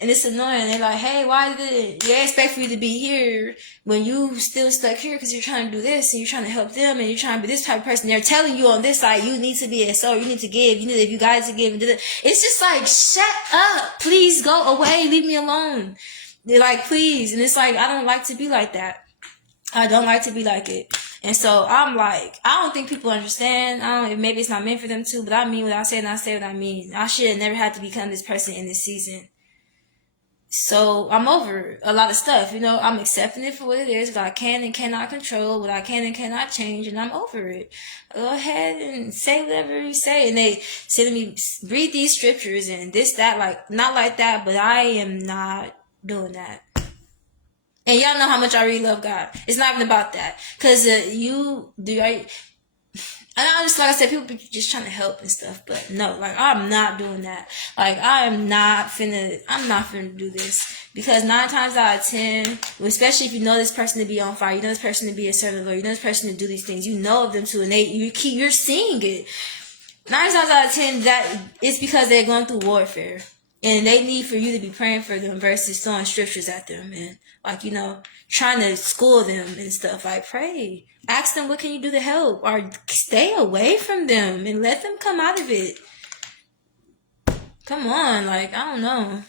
and it's annoying. They're like, hey, why did they expect for you to be here when you still stuck here because you're trying to do this and you're trying to help them and you're trying to be this type of person. They're telling you on this side, you need to be a soul, you need to give, you need, if you guys to give. And it's just like, shut up. Please go away. Leave me alone. They're like, please. And it's like, I don't like to be like that. I don't like to be like it. And so I'm like, I don't think people understand. Maybe it's not meant for them to, but I mean what I say and I say what I mean. I should have never had to become this person in this season. So I'm over a lot of stuff, you know. I'm accepting it for what it is, what I can and cannot control, what I can and cannot change, and I'm over it. Go ahead and say whatever you say. And they say to me, read these scriptures and this, that, like, not like that, but I am not doing that. And y'all know how much I really love God. It's not even about that. Because and I just, like I said, people be just trying to help and stuff. But no, like, I'm not doing that. Like, I'm not finna do this. Because 9 times out of 10, especially if you know this person to be on fire, you know this person to be a servant of the Lord, you know this person to do these things, you know of them too, and you're seeing it. 9 times out of 10, that it's because they're going through warfare. And they need for you to be praying for them versus throwing scriptures at them and, like, you know, trying to school them and stuff. Like, pray. Ask them what can you do to help, or stay away from them and let them come out of it. Come on, like, I don't know.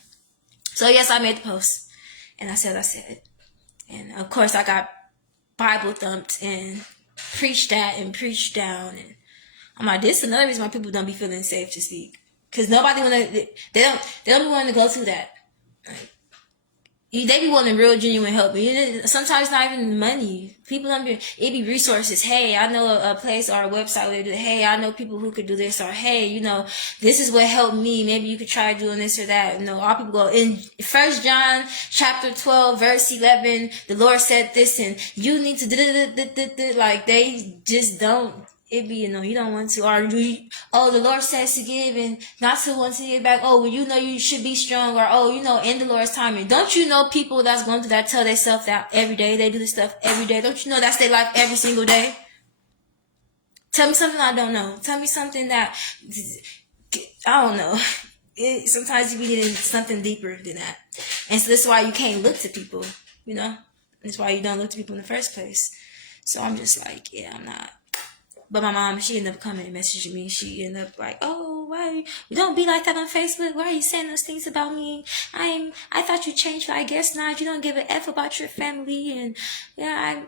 So yes, I made the post and I said, and of course I got Bible thumped and preached at and preached down, and I'm like, this is another reason why people don't be feeling safe to speak. Cause nobody they don't be willing to go through that. Like, they be wanting real genuine help. Sometimes not even money. People don't be, it be resources. Hey, I know a place or a website where they do, hey, I know people who could do this, or hey, you know, this is what helped me. Maybe you could try doing this or that. You know, all people go in 1 John chapter 12, verse 11, the Lord said this and you need to like, they just don't. It be, you know, you don't want to, or the Lord says to give and not to want to give back. Oh, well, you know, you should be strong, or, oh, you know, in the Lord's timing. Don't you know people that's going through that tell themselves that every day? They do this stuff every day. Don't you know that's their life every single day? Tell me something I don't know. Tell me something that, I don't know. Sometimes you be needing something deeper than that. And so this is why you can't look to people, you know? That's why you don't look to people in the first place. So I'm just like, yeah, I'm not. But my mom, she ended up coming and messaging me. She ended up like, oh, why you don't be like that on Facebook? Why are you saying those things about me? I thought you changed, but I guess not. You don't give a F about your family. And yeah,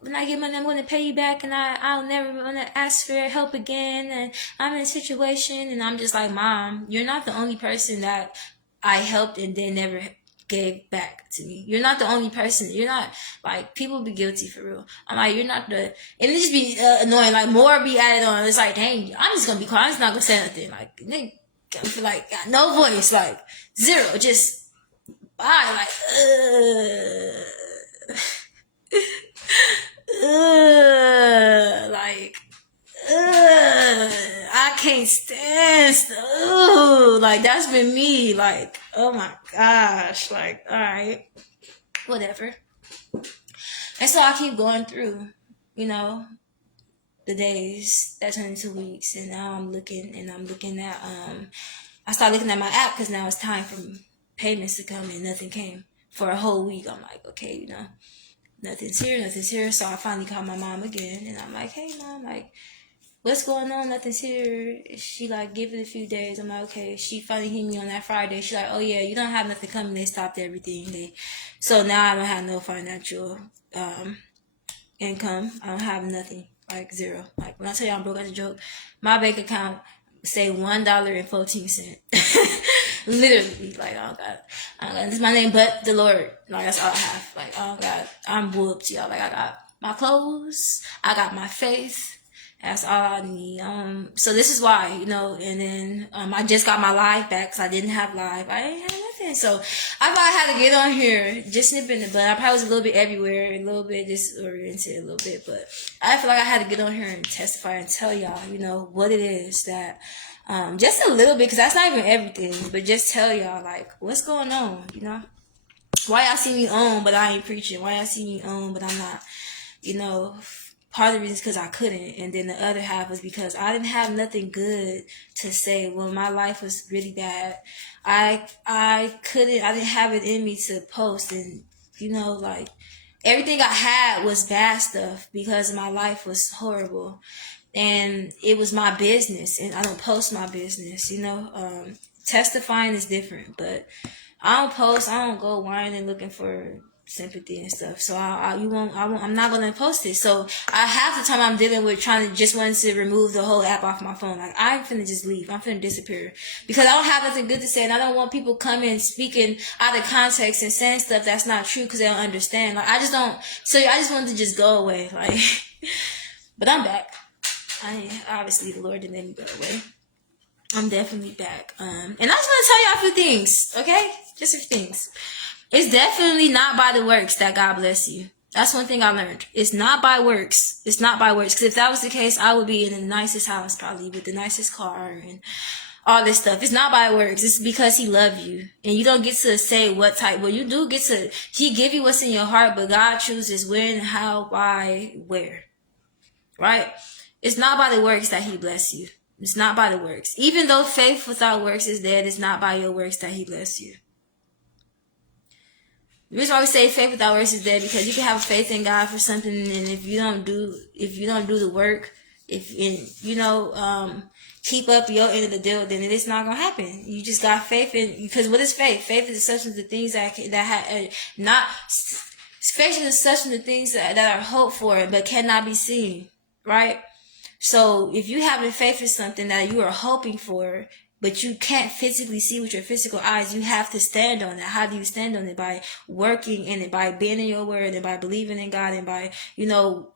when I get money, I'm going to pay you back, and I'll never want to ask for help again. And I'm in a situation, and I'm just like, Mom, you're not the only person that I helped and they never gave back to me. You're not the only person. You're not, like, people be guilty for real. I'm like, you're not and it just be annoying. Like, more be added on. It's like, dang, I'm just gonna be quiet. I'm just not gonna say nothing. Like, nigga, I feel like, got no voice. Like, zero. Just, bye. Like, like, I can't stand stuff. Like, that's been me. Like, oh my gosh. Like, alright. Whatever. And so I keep going through, you know, the days that turn into weeks. And now I'm looking at, I started looking at my app because now it's time for payments to come, and nothing came for a whole week. I'm like, okay, you know, nothing's here. So I finally called my mom again, and I'm like, hey, Mom, like, what's going on? Nothing's here. She like, give it a few days. I'm like, okay. She finally hit me on that Friday. She like, oh yeah, you don't have nothing coming. They stopped everything. So now I don't have no financial income. I don't have nothing. Like, zero. Like, when I tell you I'm broke as a joke, my bank account say $1.14. Literally, like, oh God, this is my name, but the Lord. Like, that's all I have. Like, oh God, I'm whooped, y'all. Like, I got my clothes, I got my faith. That's all I need. So this is why, you know, and then, I just got my live back because I didn't have live. I didn't have nothing. So I thought I had to get on here, just nipping it, but I probably was a little bit everywhere, a little bit disoriented, a little bit, but I feel like I had to get on here and testify and tell y'all, you know, what it is that, just a little bit, because that's not even everything, but just tell y'all, like, what's going on, you know? Why y'all see me on, but I ain't preaching? Why y'all see me on, but I'm not, you know, part of the reason is because I couldn't, and then the other half was because I didn't have nothing good to say when my life was really bad. I didn't have it in me to post, and like everything I had was bad stuff because my life was horrible, and it was my business, and I don't post my business. Testifying is different, but I don't post. I don't go whining looking for sympathy and stuff. So I'm not gonna post it. So half the time I'm dealing with wanting to remove the whole app off my phone. Like, I'm finna just leave. I'm finna disappear because I don't have nothing good to say, and I don't want people coming speaking out of context and saying stuff that's not true because they don't understand. Like, I just don't. So I just wanted to just go away. Like, but I'm back. Obviously the Lord didn't let me go away. I'm definitely back. And I just want to tell y'all a few things, okay? Just a few things. It's definitely not by the works that God bless you. That's one thing I learned. It's not by works. It's not by works. Because if that was the case, I would be in the nicest house, probably with the nicest car and all this stuff. It's not by works. It's because he loved you. And you don't get to say what type. Well, you do get to, he give you what's in your heart, but God chooses when, how, why, where. Right? It's not by the works that he bless you. It's not by the works. Even though faith without works is dead, it's not by your works that he bless you. The reason why we say faith without works is dead, because you can have faith in God for something, and if you don't do the work, keep up your end of the deal, then it's not gonna happen. You just got faith in, because what is faith? Faith is the substance of things faith is the substance of things that are hoped for but cannot be seen, right? So if you have faith in something that you are hoping for, but you can't physically see with your physical eyes, you have to stand on it. How do you stand on it? By working in it, by being in your word, and by believing in God, and by,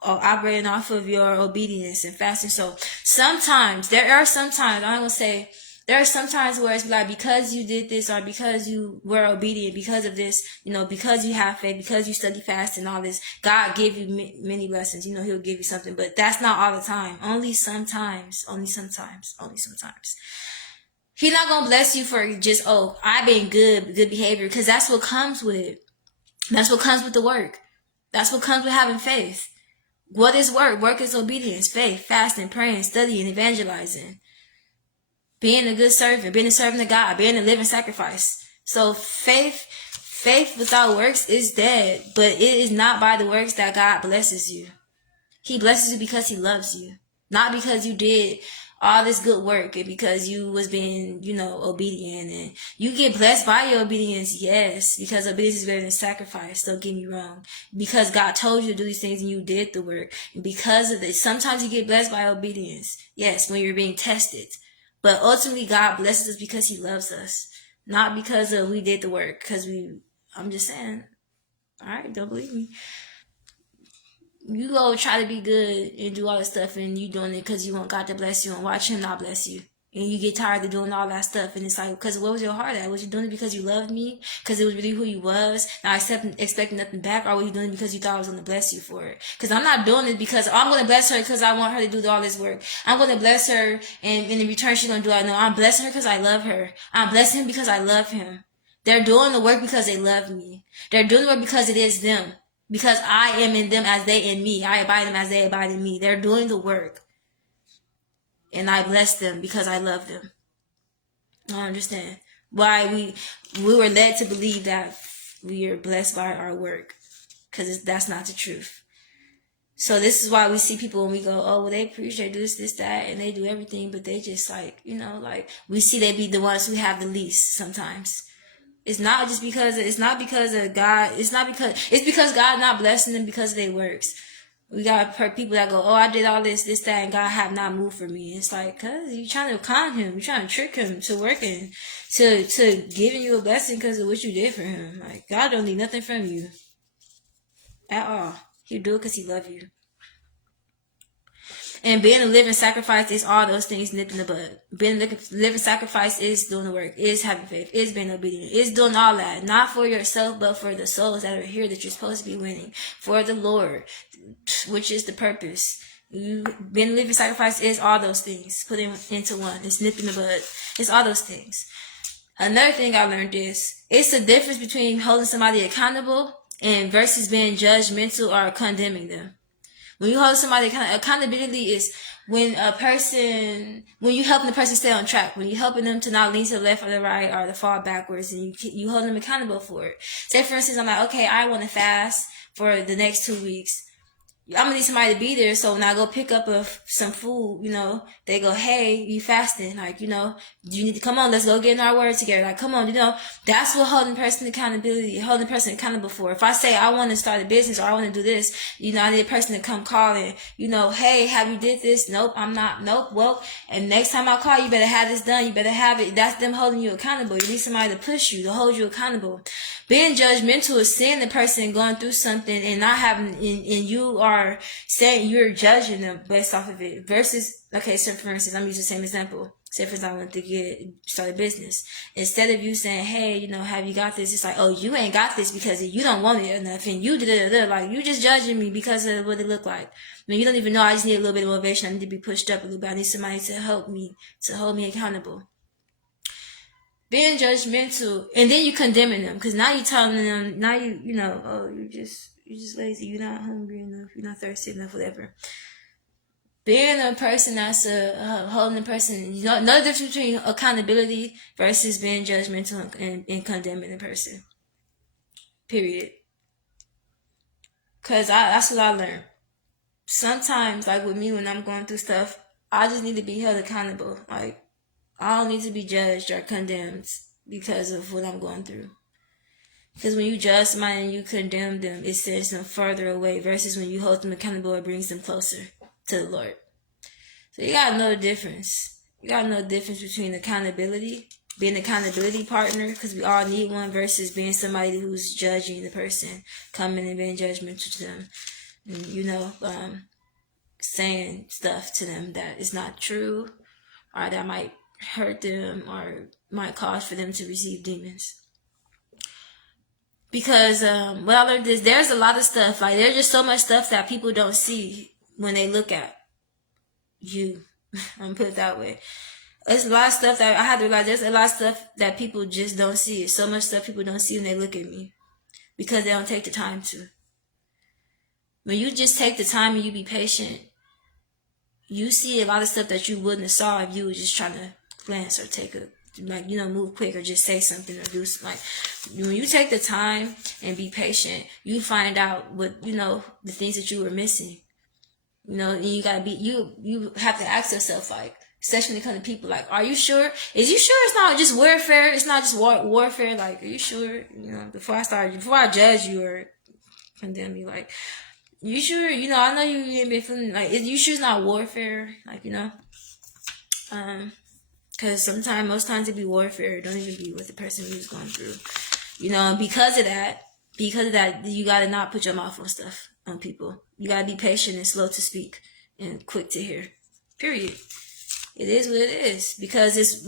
operating off of your obedience and fasting. So there are some times where it's like, because you did this, or because you were obedient, because of this, because you have faith, because you study fast and all this, God give you many blessings. He'll give you something, but that's not all the time. Only sometimes. He's not going to bless you for just, I've been good behavior, because that's what comes with it. That's what comes with the work. That's what comes with having faith. What is work? Work is obedience, faith, fasting, praying, studying, evangelizing, being a good servant, being a servant of God, being a living sacrifice. So faith without works is dead, but it is not by the works that God blesses you. He blesses you because he loves you, not because you did all this good work and because you was being, obedient. And you get blessed by your obedience, yes, because obedience is better than sacrifice. Don't get me wrong. Because God told you to do these things and you did the work. And because of this, sometimes you get blessed by obedience, yes, when you're being tested. But ultimately, God blesses us because he loves us, not because we did the work. I'm just saying, all right, don't believe me. You go try to be good and do all this stuff, and you doing it because you want God to bless you and watch him not bless you. And you get tired of doing all that stuff, and it's like, because what was your heart at? Was you doing it because you loved me? Because it was really who you was? Now expecting nothing back, or were you doing it because you thought I was going to bless you for it? Because I'm not doing it because I'm going to bless her because I want her to do all this work. I'm going to bless her, and in return she's going to do all. No, I'm blessing her because I love her. I'm blessing him because I love him. They're doing the work because they love me. They're doing the work because it is them. Because I am in them as they in me. I abide in them as they abide in me. They're doing the work. And I bless them because I love them. I understand why we were led to believe that we are blessed by our work. Because that's not the truth. So this is why we see people when we go, oh, well, they preach, they do this, that, and they do everything. But they just we see they be the ones who have the least sometimes. It's because of God. It's because God not blessing them because of their works. We got people that go, oh, I did all this, that, and God have not moved for me. It's like, cause you trying to con him. You trying to trick him to working, to giving you a blessing because of what you did for him. Like, God don't need nothing from you at all. He'll do it because he love you. And being a living sacrifice is all those things nipped in the bud. Being a living sacrifice is doing the work, is having faith, is being obedient, is doing all that. Not for yourself, but for the souls that are here that you're supposed to be winning. For the Lord, which is the purpose. Being a living sacrifice is all those things. Put it into one. It's nipped in the bud. It's all those things. Another thing I learned is, it's the difference between holding somebody accountable and versus being judgmental or condemning them. When you hold somebody accountability is when you helping the person stay on track, when you helping them to not lean to the left or the right or to fall backwards, and you hold them accountable for it. Say for instance, I'm like, okay, I want to fast for the next 2 weeks. I'm gonna need somebody to be there, so when I go pick up some food, they go, hey, you fasting? Like, you need to come on, let's go get in our word together. Like, come on, that's what holding person accountable for. If I say I want to start a business or I want to do this, I need a person to come calling, hey, have you did this? Nope, I'm not. Nope, well, and next time I call, you better have this done. You better have it. That's them holding you accountable. You need somebody to push you, to hold you accountable. Being judgmental is seeing the person going through something and not having, and you are saying you're judging them based off of it. Versus, okay, so for instance, I'm using the same example. Say for instance, I want to start a business. Instead of you saying, hey, have you got this? It's like, oh, you ain't got this because you don't want it enough, and you did it. Like, you just judging me because of what it looked like. I mean, you don't even know. I just need a little bit of motivation. I need to be pushed up a little bit. I need somebody to help me, to hold me accountable. Being judgmental, and then you condemning them, because now you telling them, now oh, you're just lazy, you're not hungry enough, you're not thirsty enough, whatever. Being a person that's holding a person, another difference between accountability versus being judgmental and condemning a person. Period. Because that's what I learned. Sometimes, like with me, when I'm going through stuff, I just need to be held accountable. Like, I don't need to be judged or condemned because of what I'm going through. Because when you judge somebody and you condemn them, it sends them further away versus when you hold them accountable, it brings them closer to the Lord. So you got to know the difference. You got to know the difference between accountability, being an accountability partner, because we all need one, versus being somebody who's judging the person, coming and being judgmental to them. And, saying stuff to them that is not true or that might hurt them or might cause for them to receive demons. Because what I learned is there's a lot of stuff, like there's just so much stuff that people don't see when they look at you. I'm gonna put it that way. There's a lot of stuff that I had to realize, there's a lot of stuff that people just don't see. So much stuff people don't see when they look at me because they don't take the time to. When you just take the time and you be patient, you see a lot of stuff that you wouldn't have saw if you were just trying to glance or take move quick or just say something or do something. Like, when you take the time and be patient, you find out what, the things that you were missing. And you gotta be, you have to ask yourself, like, especially when it comes to people, like, are you sure? Is you sure it's not just warfare? It's not just warfare? Like, are you sure? Before I judge you or condemn you, like, you sure? I know you ain't been feeling like, you sure it's not warfare? Like, because most times it be warfare. It don't even be with the person who's going through. And because of that, you gotta not put your mouth on stuff, on people. You gotta be patient and slow to speak and quick to hear. Period. It is what it is, because it's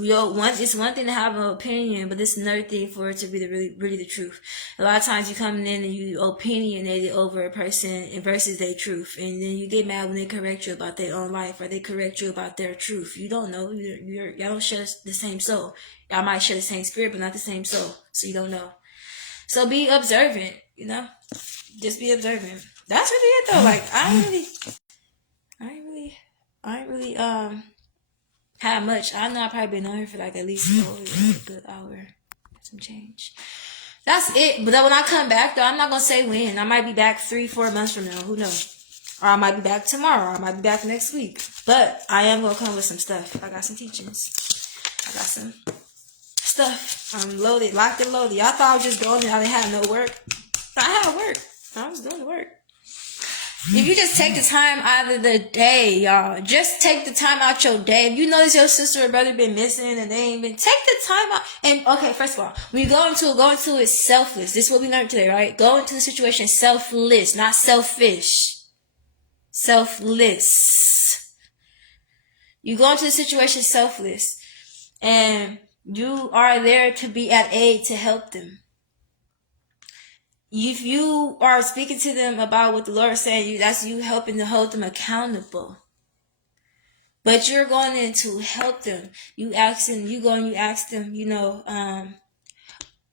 one thing to have an opinion, but it's another thing for it to be really the truth. A lot of times you come in and you opinionated over a person versus their truth, and then you get mad when they correct you about their own life or they correct you about their truth. You don't know. Y'all don't share the same soul. Y'all might share the same spirit, but not the same soul, so you don't know. So be observant. Just be observant. That's really it though. Like, I ain't really had much. I know I've probably been on here for like at least a good hour, some change. That's it. But then when I come back though, I'm not gonna say when. I might be back 3-4 months from now. Who knows? Or I might be back tomorrow. Or I might be back next week. But I am gonna come with some stuff. I got some teachings. I got some stuff. I'm loaded, locked and loaded. Y'all thought I was just going and I didn't have no work. I had work. I was doing the work. If you just take the time out of the day, y'all, just take the time out your day. If you notice your sister or brother been missing and they ain't been, take the time out. And okay, first of all, when you go into it selfless. This is what we learned today, right? Go into the situation selfless, not selfish. Selfless. You go into the situation selfless, and you are there to be at aid to help them. If you are speaking to them about what the Lord is saying, that's you helping to hold them accountable. But you're going in to help them. You ask them,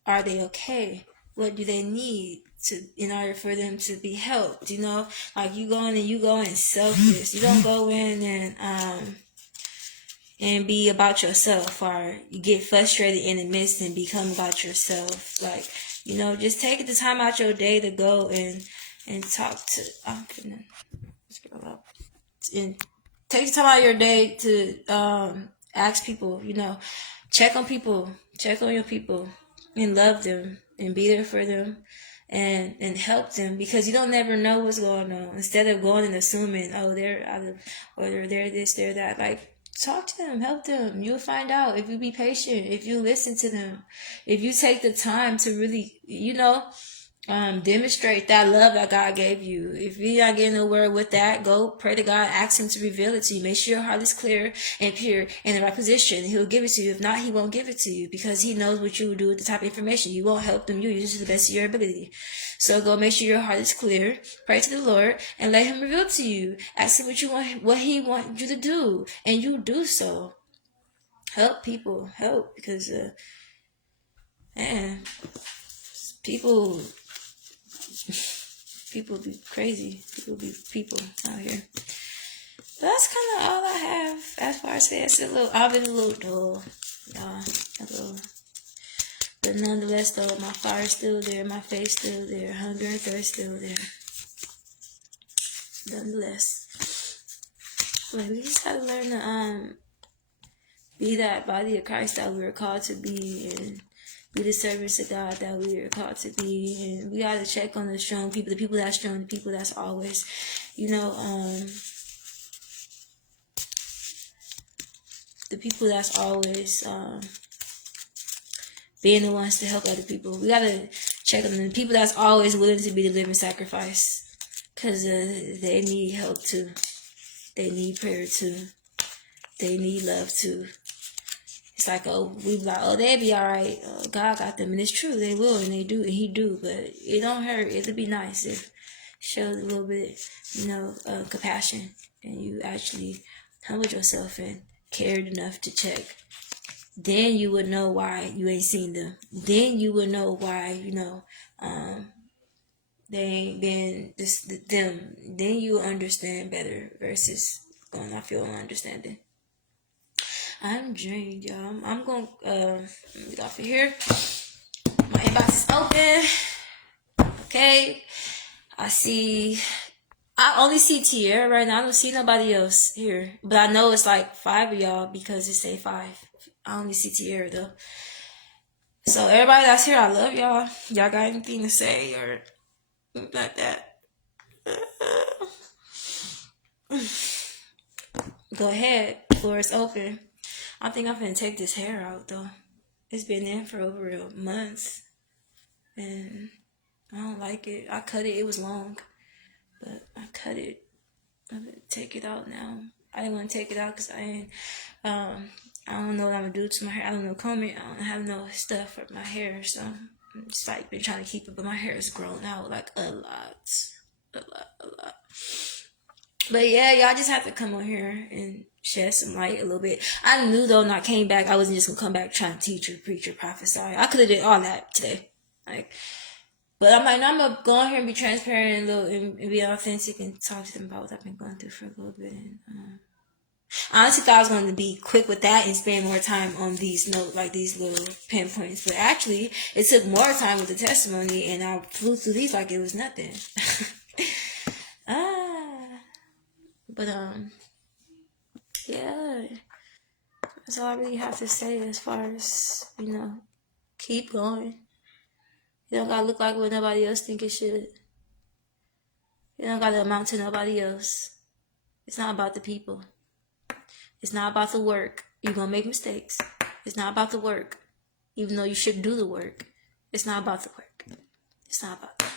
are they okay? What do they need? in order for them to be helped. You know, like you go in selfless. You don't go in and be about yourself, or you get frustrated in the midst and become about yourself. Like, you know, just take the time out your day to go and talk to. Let's get up. And take the time out of your day to ask people. You know, check on people, check on your people, and love them, and be there for them, and help them, because you don't never know what's going on. Instead of going and assuming, oh, they're out of, or they're this, they're that. Like, talk to them, help them. You'll find out if you be patient, if you listen to them, if you take the time to really, you know, demonstrate that love that God gave you. If you're not getting the word with that, go pray to God, ask Him to reveal it to you. Make sure your heart is clear and pure in the right position. He'll give it to you. If not, He won't give it to you, because He knows what you will do with the type of information. You won't help them. You use it to the best of your ability. So go make sure your heart is clear. Pray to the Lord and let Him reveal to you. Ask Him what He wants you to do, and you do so. Help people. Help, because man, people be crazy. People be people out here. But that's kind of all I have as far as this. I've been a little dull, y'all. But nonetheless, though, my fire's still there, my faith's still there, hunger and thirst still there. Nonetheless, but we just gotta learn to be that body of Christ that we were called to be, and be the servants of God that we are called to be. And we got to check on the strong people, the people that's strong, the people that's always, you know, the people that's always being the ones to help other people. We got to check on them, the people that's always willing to be the living sacrifice, because they need help too. They need prayer too. They need love too. It's like, oh, we be like, oh, they'll be all right. God got them, and it's true, they will, and they do, and He do. But it don't hurt. It'd be nice if showed a little bit, you know, compassion, and you actually humbled yourself and cared enough to check. Then you would know why you ain't seen them. Then you would know why, you know, they ain't been them. Then you will understand better versus going off your own understanding. I'm drained, y'all. I'm going to get off of here. My inbox is open. Okay. I only see Tierra right now. I don't see nobody else here. But I know it's like 5 of y'all because it say 5. I only see Tierra though. So everybody that's here, I love y'all. Y'all got anything to say or like that? Go ahead. Floor is open. I think I'm finna take this hair out though. It's been in for over a month. And I don't like it. I cut it. It was long. But I cut it. I'm gonna take it out now. I didn't want to take it out because I don't know what I'm gonna do to my hair. I don't know comb it. I don't have no stuff for my hair, so I'm just like been trying to keep it, but my hair is grown out like a lot. But yeah, y'all just have to come on here and shed some light a little bit. I knew though when I came back, I wasn't just gonna come back trying to teach or preach or prophesy. I could have did all that today, like. But I'm like, no, I'm gonna go on here and be transparent and be authentic and talk to them about what I've been going through for a little bit. And I honestly thought I was going to be quick with that and spend more time on these these little pinpoints. But actually, it took more time with the testimony, and I flew through these like it was nothing. But yeah, that's all I really have to say as far as, you know, keep going. You don't gotta look like what nobody else think it should. You don't gotta amount to nobody else. It's not about the people. It's not about the work. You're gonna make mistakes. It's not about the work. Even though you should do the work. It's not about the work. It's not about that.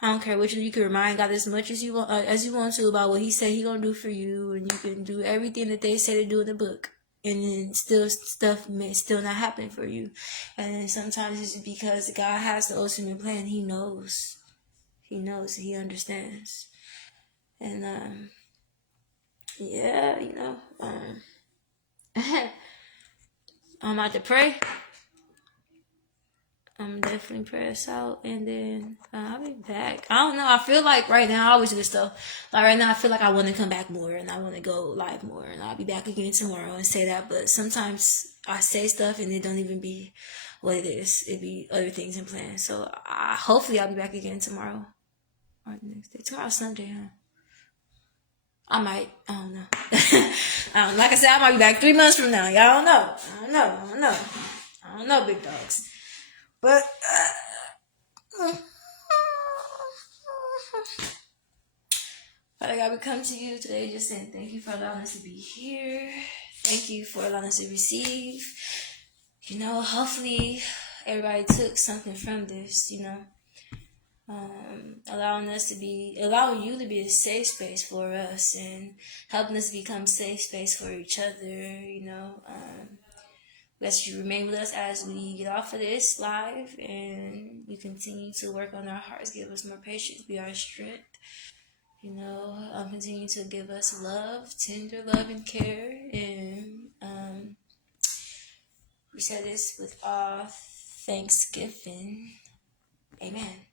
I don't care what you can remind God as much as you want to about what He said He gonna do for you, and you can do everything that they say to do in the book. And then stuff may still not happen for you. And then sometimes it's because God has the ultimate plan. He knows. He knows. He understands. And, yeah, you know, I'm about to pray. I'm definitely pray us out, and then I'll be back. I don't know. I feel like right now I always do this stuff. Like right now, I feel like I want to come back more, and I want to go live more, and I'll be back again tomorrow and say that. But sometimes I say stuff and it don't even be what it is. It be other things in plan. So hopefully I'll be back again tomorrow or the next day. Tomorrow's Sunday, huh? I might. I don't know. Like I said, I might be back 3 months from now. Y'all don't know. I don't know, big dogs. But Father God, we come to you today just saying thank you for allowing us to be here. Thank you for allowing us to receive. Hopefully everybody took something from this, allowing you to be a safe space for us and helping us become safe space for each other, we ask you remain with us as we get off of this live and you continue to work on our hearts, give us more patience, be our strength, continue to give us love, tender love and care, and we say this with all thanksgiving. Amen.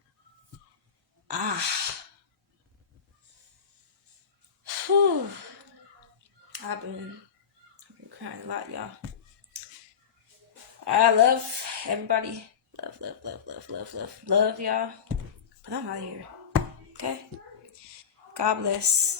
Whew. I've been crying a lot, y'all. I love everybody. Love, y'all. But I'm out of here. Okay? God bless.